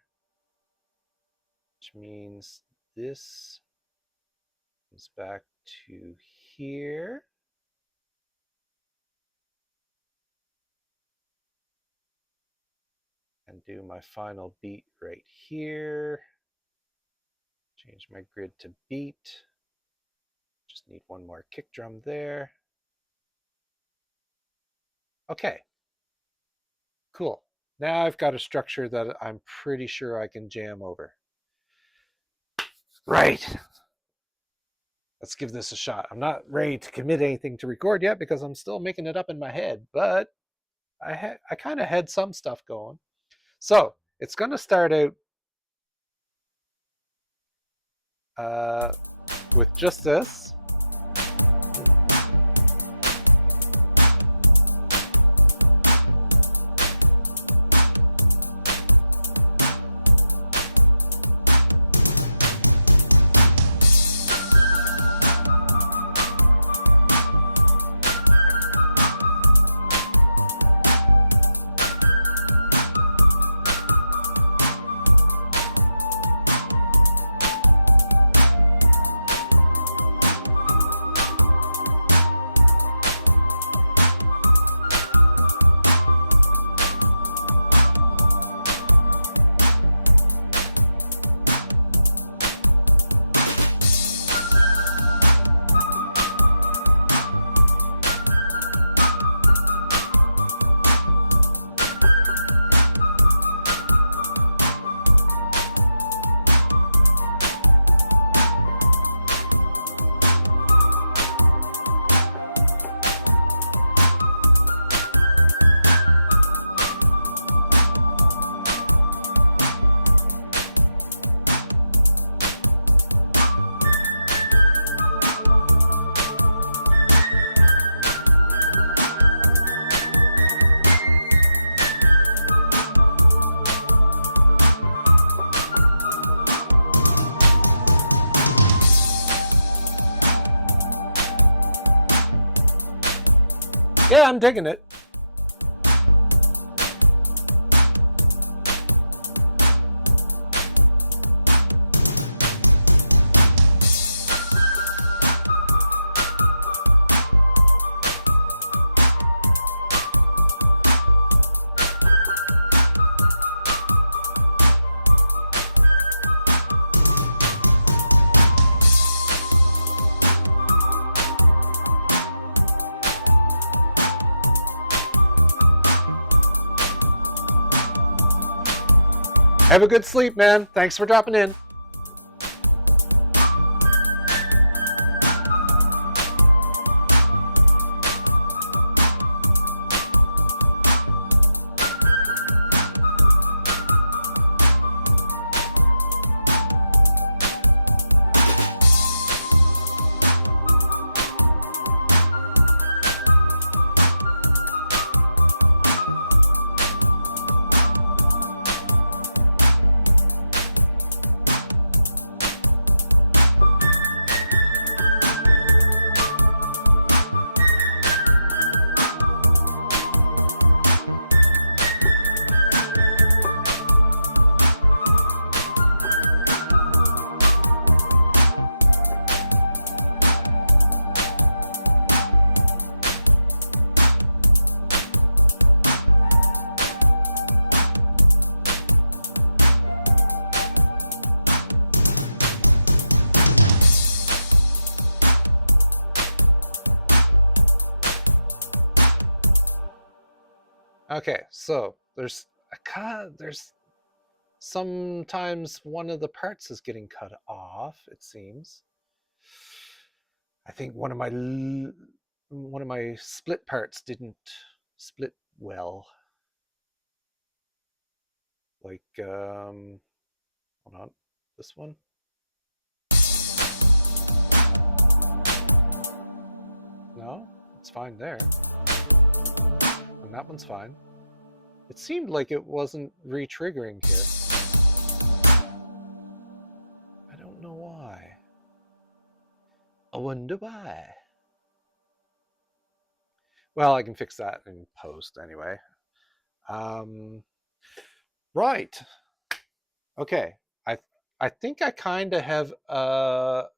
which means this comes back to here. And do my final beat right here. Change my grid to beat. Just need one more kick drum there. Okay, cool. Now I've got a structure that I'm pretty sure I can jam over. Right. Let's give this a shot. I'm not ready to commit anything to record yet because I'm still making it up in my head, but I kind of had some stuff going. So it's going to start out with just this. Yeah, I'm digging it. Have a good sleep, man. Thanks for dropping in. Okay, so there's sometimes one of the parts is getting cut off, it seems. I think one of my split parts didn't split well. Like hold on, this one. No, it's fine there. And that one's fine. It seemed like it wasn't re-triggering here. I don't know why. I wonder why. Well, I can fix that in post anyway. Right. Okay. I think I kind of have well,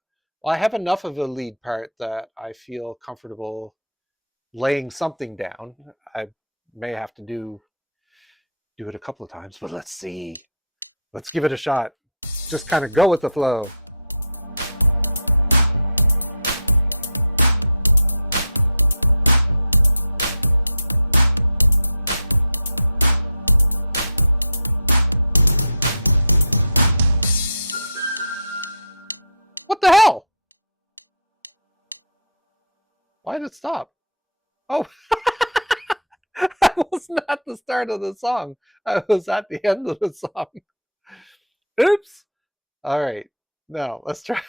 I have enough of a lead part that I feel comfortable laying something down. I may have to do it a couple of times, but let's see. Let's give it a shot. Just kind of go with the flow. What the hell? Why did it stop? Oh, that was not the start of the song. I was at the end of the song. Oops. All right. Now let's try.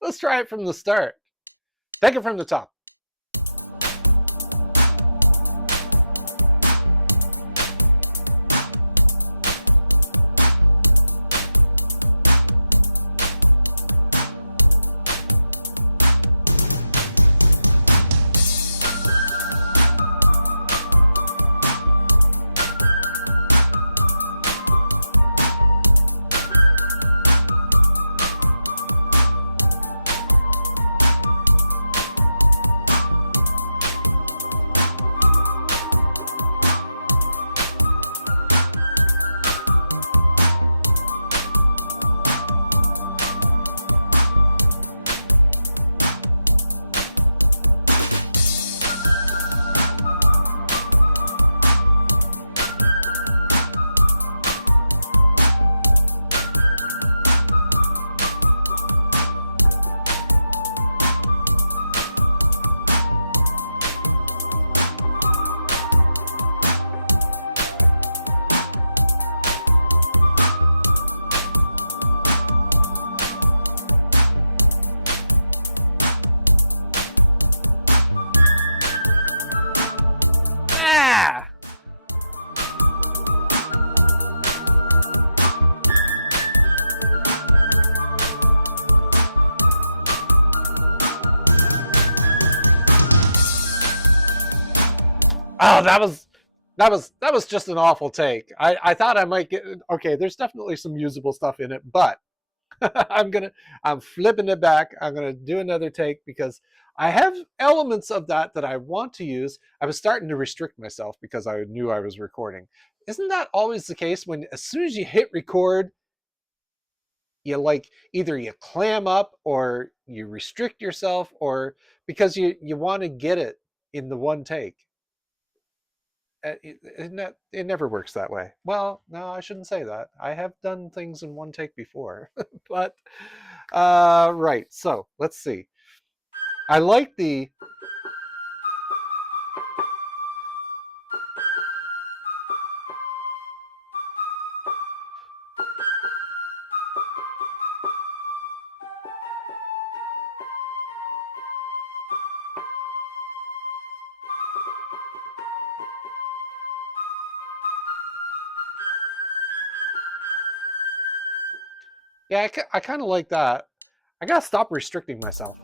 Let's try it from the start. Take it from the top. Oh, that was just an awful take. I thought I might get okay. There's definitely some usable stuff in it, but I'm flipping it back. I'm gonna do another take because I have elements of that I want to use. I was starting to restrict myself because I knew I was recording. Isn't that always the case when as soon as you hit record, you like either you clam up or you restrict yourself or because you want to get it in the one take. It never works that way. Well, no, I shouldn't say that. I have done things in one take before, but right. So let's see. I like the. Yeah, I kind of like that. I gotta stop restricting myself.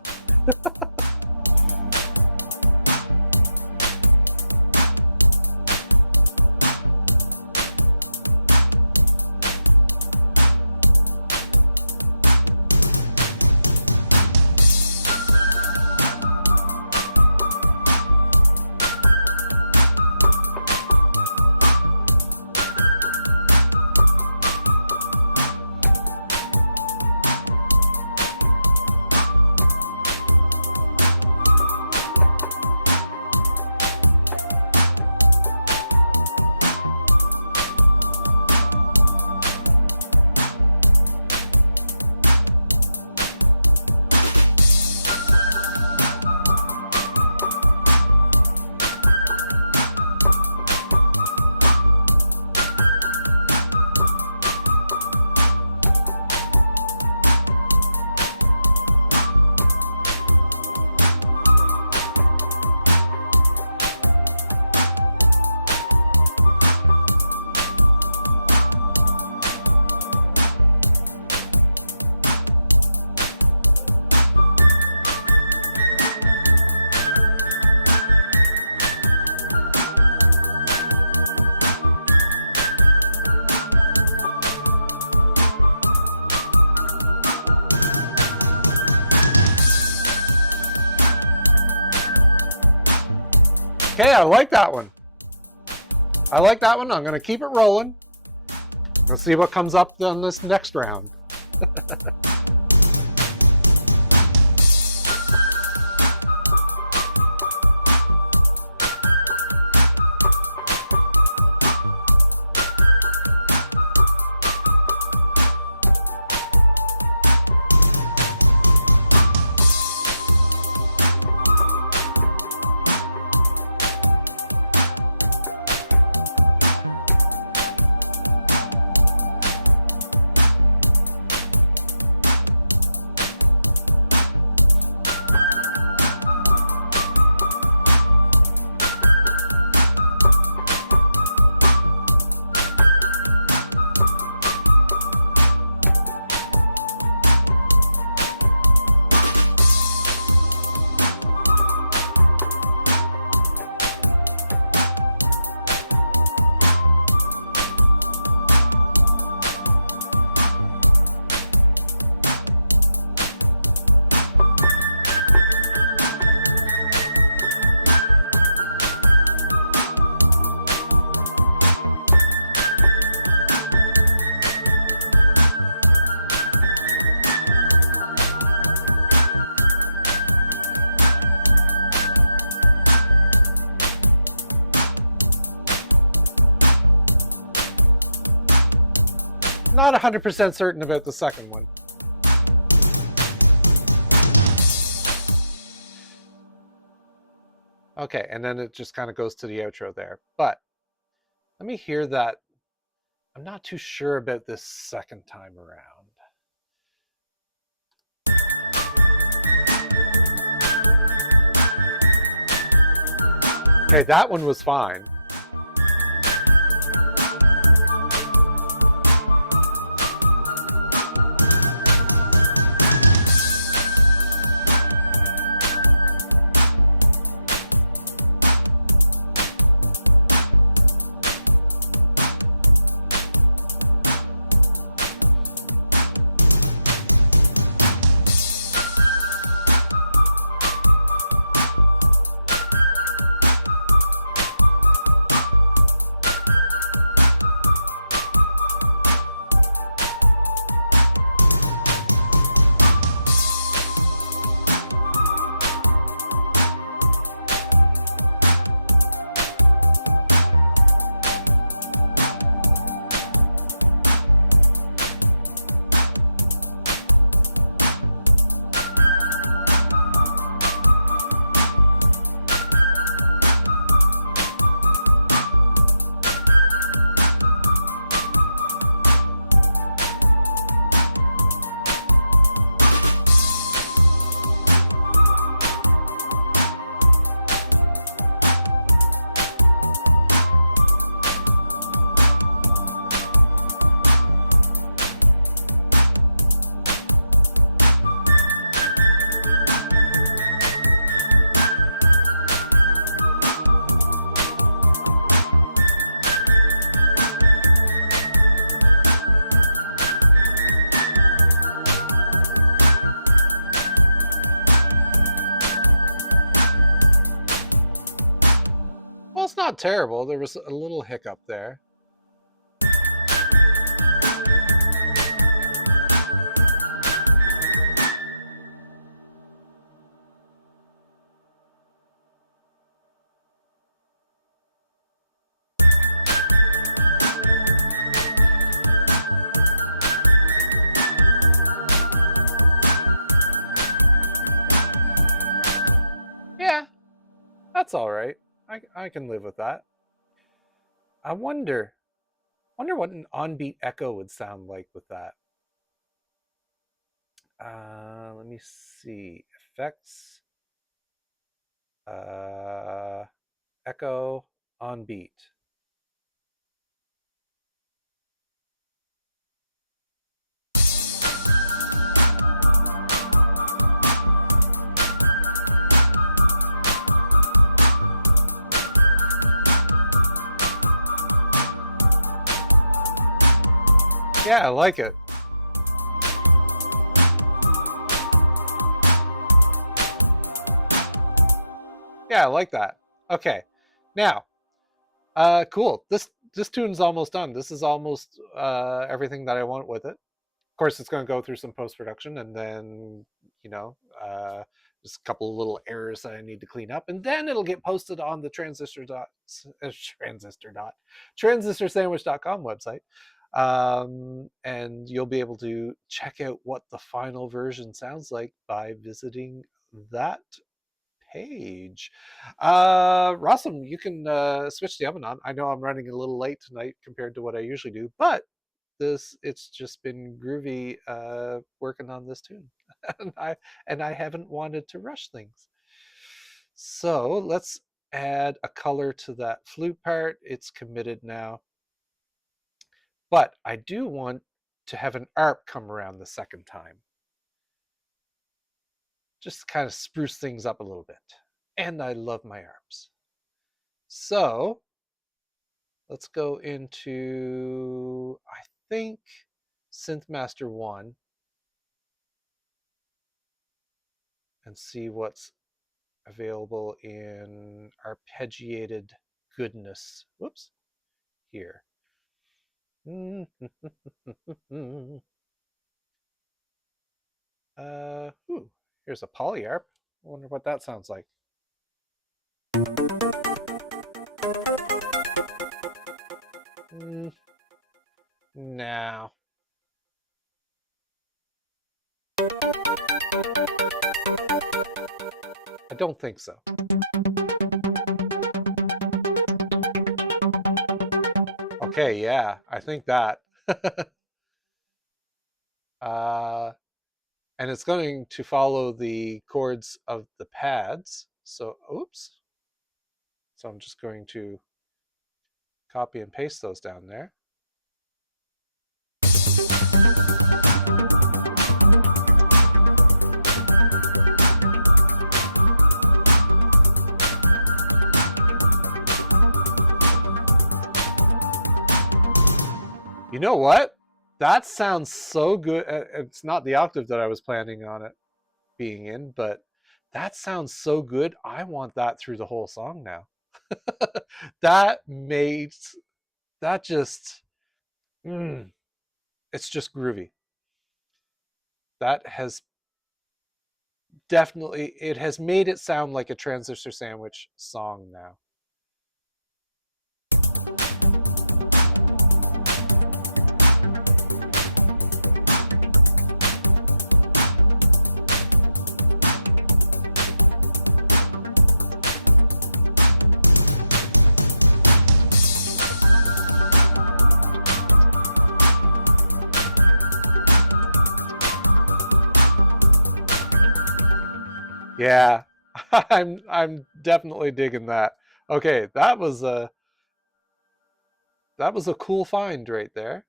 Okay, I like that one. I like that one. I'm going to keep it rolling. Let's see what comes up on this next round. Not 100% certain about the second one. Okay, and then it just kind of goes to the outro there. But let me hear that. I'm not too sure about this second time around. Okay, that one was fine. Well, it's not terrible. There was a little hiccup there. Yeah, that's all right. I can live with that. I wonder what an on-beat echo would sound like with that. Let me see. Effects. Echo on beat. Yeah, I like it. Yeah, I like that. Okay, Now, cool. This tune's almost done. This is almost everything that I want with it. Of course, it's going to go through some post production, and then you know, just a couple of little errors that I need to clean up, and then it'll get posted on the transistorsandwich.com website, and you'll be able to check out what the final version sounds like by visiting that page. Rossum, you can switch the oven on. I know I'm running a little late tonight compared to what I usually do, but it's just been groovy working on this tune. and I haven't wanted to rush things. So let's add a color to that flute part. It's committed now. But I do want to have an ARP come around the second time. Just to kind of spruce things up a little bit. And I love my ARPs. So let's go into, I think, Synthmaster 1 and see what's available in arpeggiated goodness. Whoops. Here. Here's a polyarp. I wonder what that sounds like. No. I don't think so. Okay, yeah, I think that. And it's going to follow the chords of the pads. So, oops. So I'm just going to copy and paste those down there. You know what? That sounds so good. It's not the octave that I was planning on it being in, but that sounds so good. I want that through the whole song now. That just, it's just groovy. That has definitely, it has made it sound like a Transistor Sandwich song now. Yeah, I'm definitely digging that. Okay, that was a cool find right there.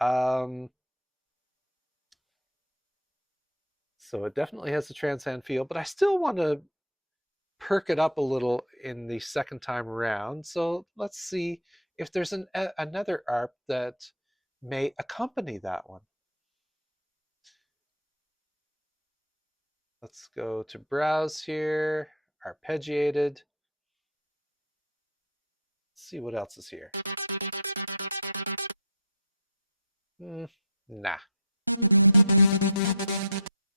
So it definitely has the TranSan feel, but I still want to perk it up a little in the second time around. So let's see if there's another ARP that may accompany that one. Let's go to browse here, arpeggiated. Let's see what else is here. Nah.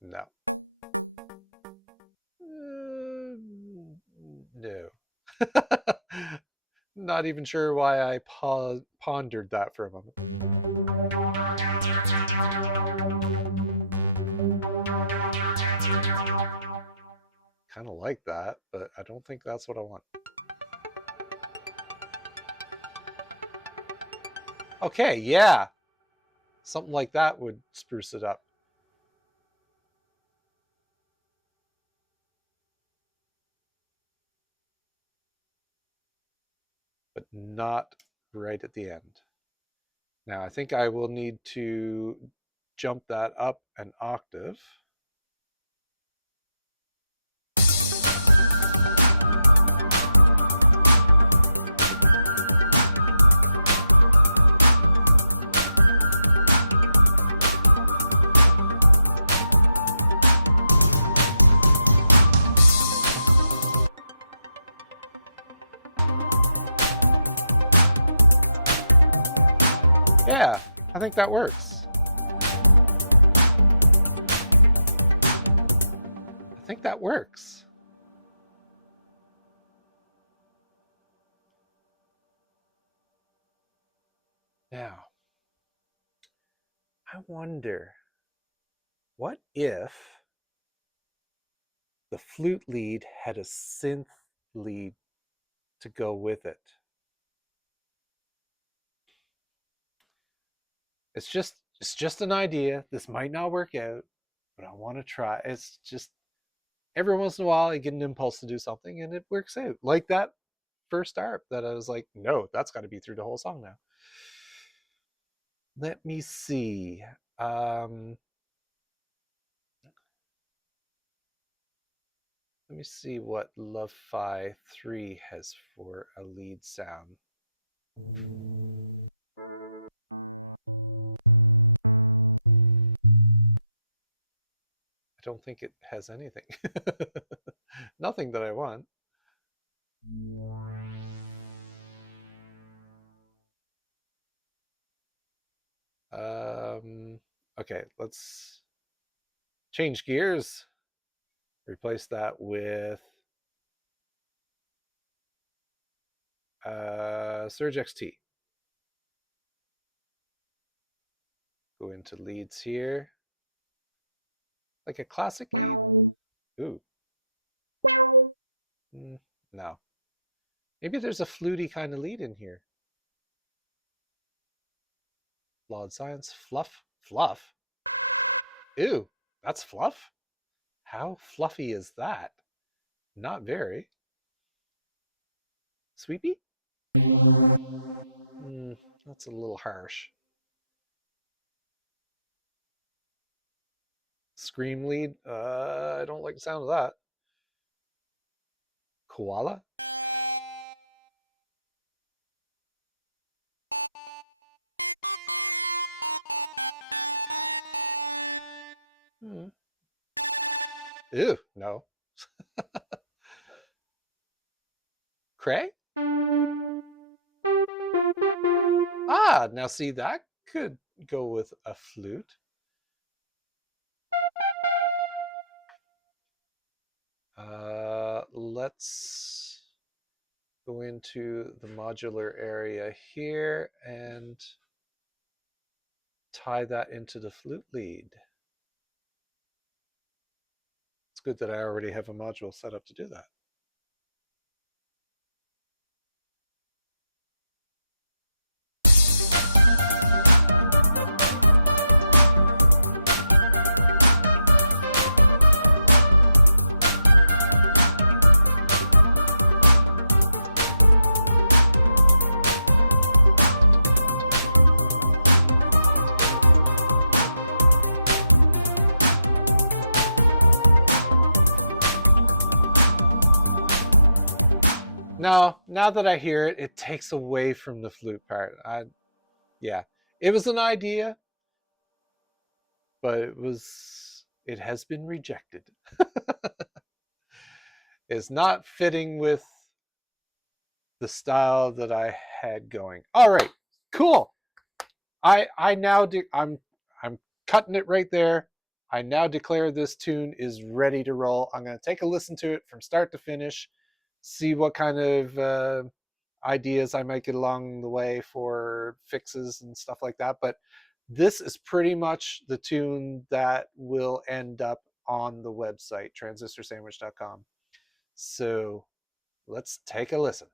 No. No. Not even sure why I pondered that for a moment. Kind of like that, but I don't think that's what I want. Okay, yeah. Something like that would spruce it up. But not right at the end. Now, I think I will need to jump that up an octave. think that works. I think that works. Now, I wonder, what if the flute lead had a synth lead to go with it? It's just an idea. This might not work out, but I want to try. It's just every once in a while I get an impulse to do something and it works out. Like that first ARP that I was like, no, that's got to be through the whole song now. Let me see. Let me see what Lo-Fi 3 has for a lead sound. I don't think it has anything. Nothing that I want. Okay, let's change gears. Replace that with Surge XT. Go into leads here. Like a classic lead. Ooh. No. Maybe there's a fluty kind of lead in here. Flawed science. Fluff. Fluff? Ew. That's fluff? How fluffy is that? Not very. Sweepy? That's a little harsh. Scream lead? I don't like the sound of that. Koala? Ew, no. Cray? Ah, now see, that could go with a flute. Let's go into the modular area here and tie that into the flute lead. It's good that I already have a module set up to do that. Now that I hear it, it takes away from the flute part. Yeah, it was an idea, but it has been rejected. It's not fitting with the style that I had going. All right, cool. I'm cutting it right there. I now declare this tune is ready to roll. I'm going to take a listen to it from start to finish, see what kind of ideas I might get along the way for fixes and stuff like that. But this is pretty much the tune that will end up on the website, transistorsandwich.com. So let's take a listen.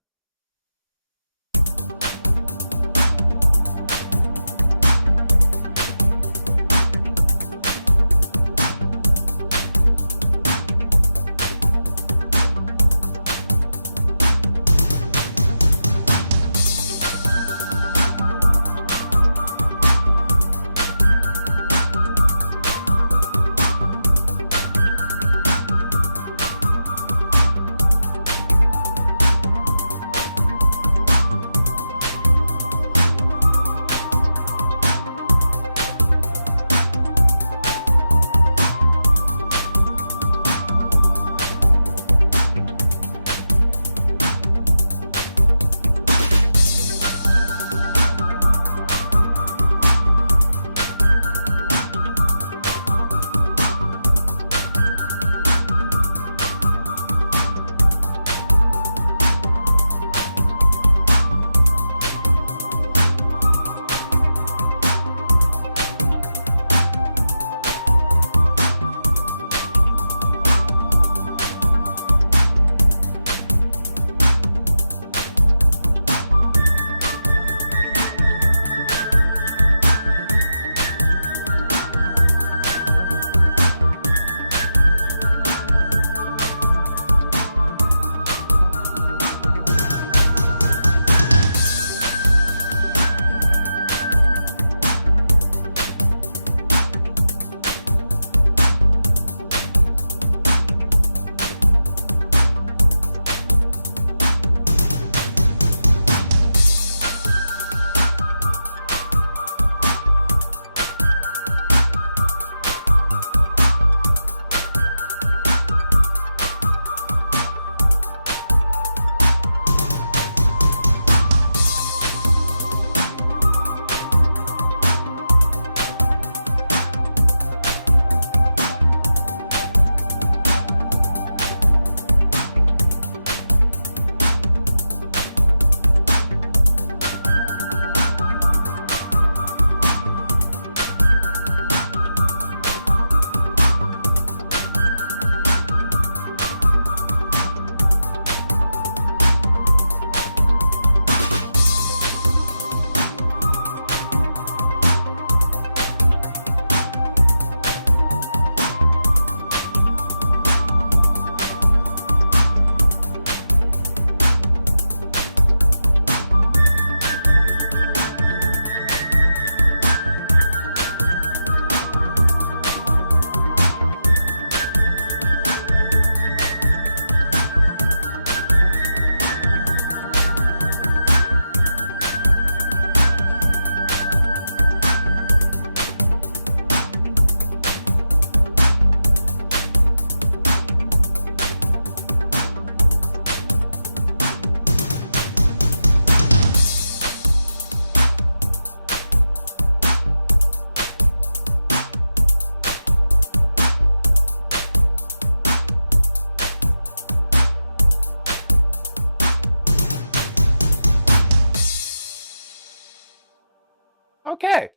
Okay,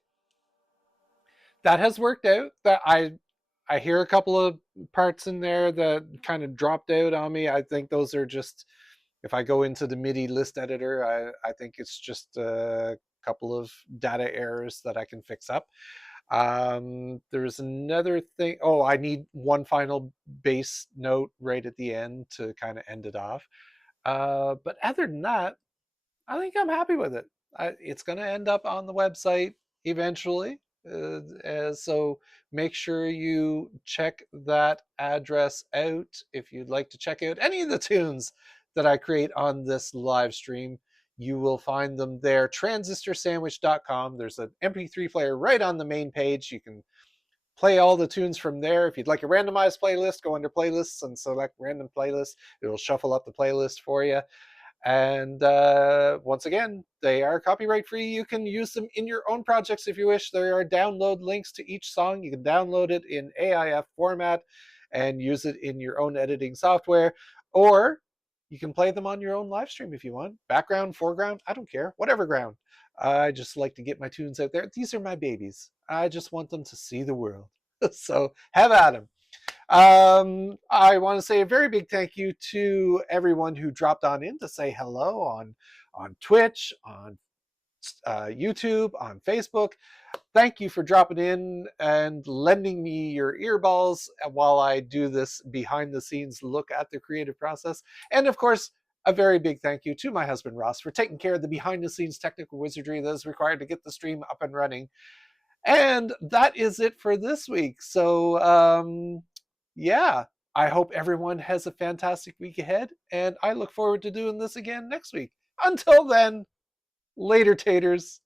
that has worked out. That I hear a couple of parts in there that kind of dropped out on me. I think those are just, if I go into the MIDI list editor, I think it's just a couple of data errors that I can fix up. There's another thing. Oh, I need one final bass note right at the end to kind of end it off. But other than that, I think I'm happy with it. It's going to end up on the website eventually. So make sure you check that address out if you'd like to check out any of the tunes that I create on this live stream. You will find them there, transistorsandwich.com. There's an MP3 player right on the main page. You can play all the tunes from there. If you'd like a randomized playlist, go under playlists and select random playlist. It'll shuffle up the playlist for you. And once again, they are copyright free. You can use them in your own projects if you wish. There are download links to each song. You can download it in AIF format and use it in your own editing software. Or you can play them on your own live stream if you want. Background, foreground, I don't care. Whatever ground. I just like to get my tunes out there. These are my babies. I just want them to see the world. So have at them. I want to say a very big thank you to everyone who dropped on in to say hello on Twitch, on YouTube, on Facebook. Thank you for dropping in and lending me your earballs while I do this behind the scenes look at the creative process. And of course, a very big thank you to my husband Ross for taking care of the behind the scenes technical wizardry that is required to get the stream up and running. And that is it for this week. So, yeah, I hope everyone has a fantastic week ahead, and I look forward to doing this again next week. Until then, later, taters.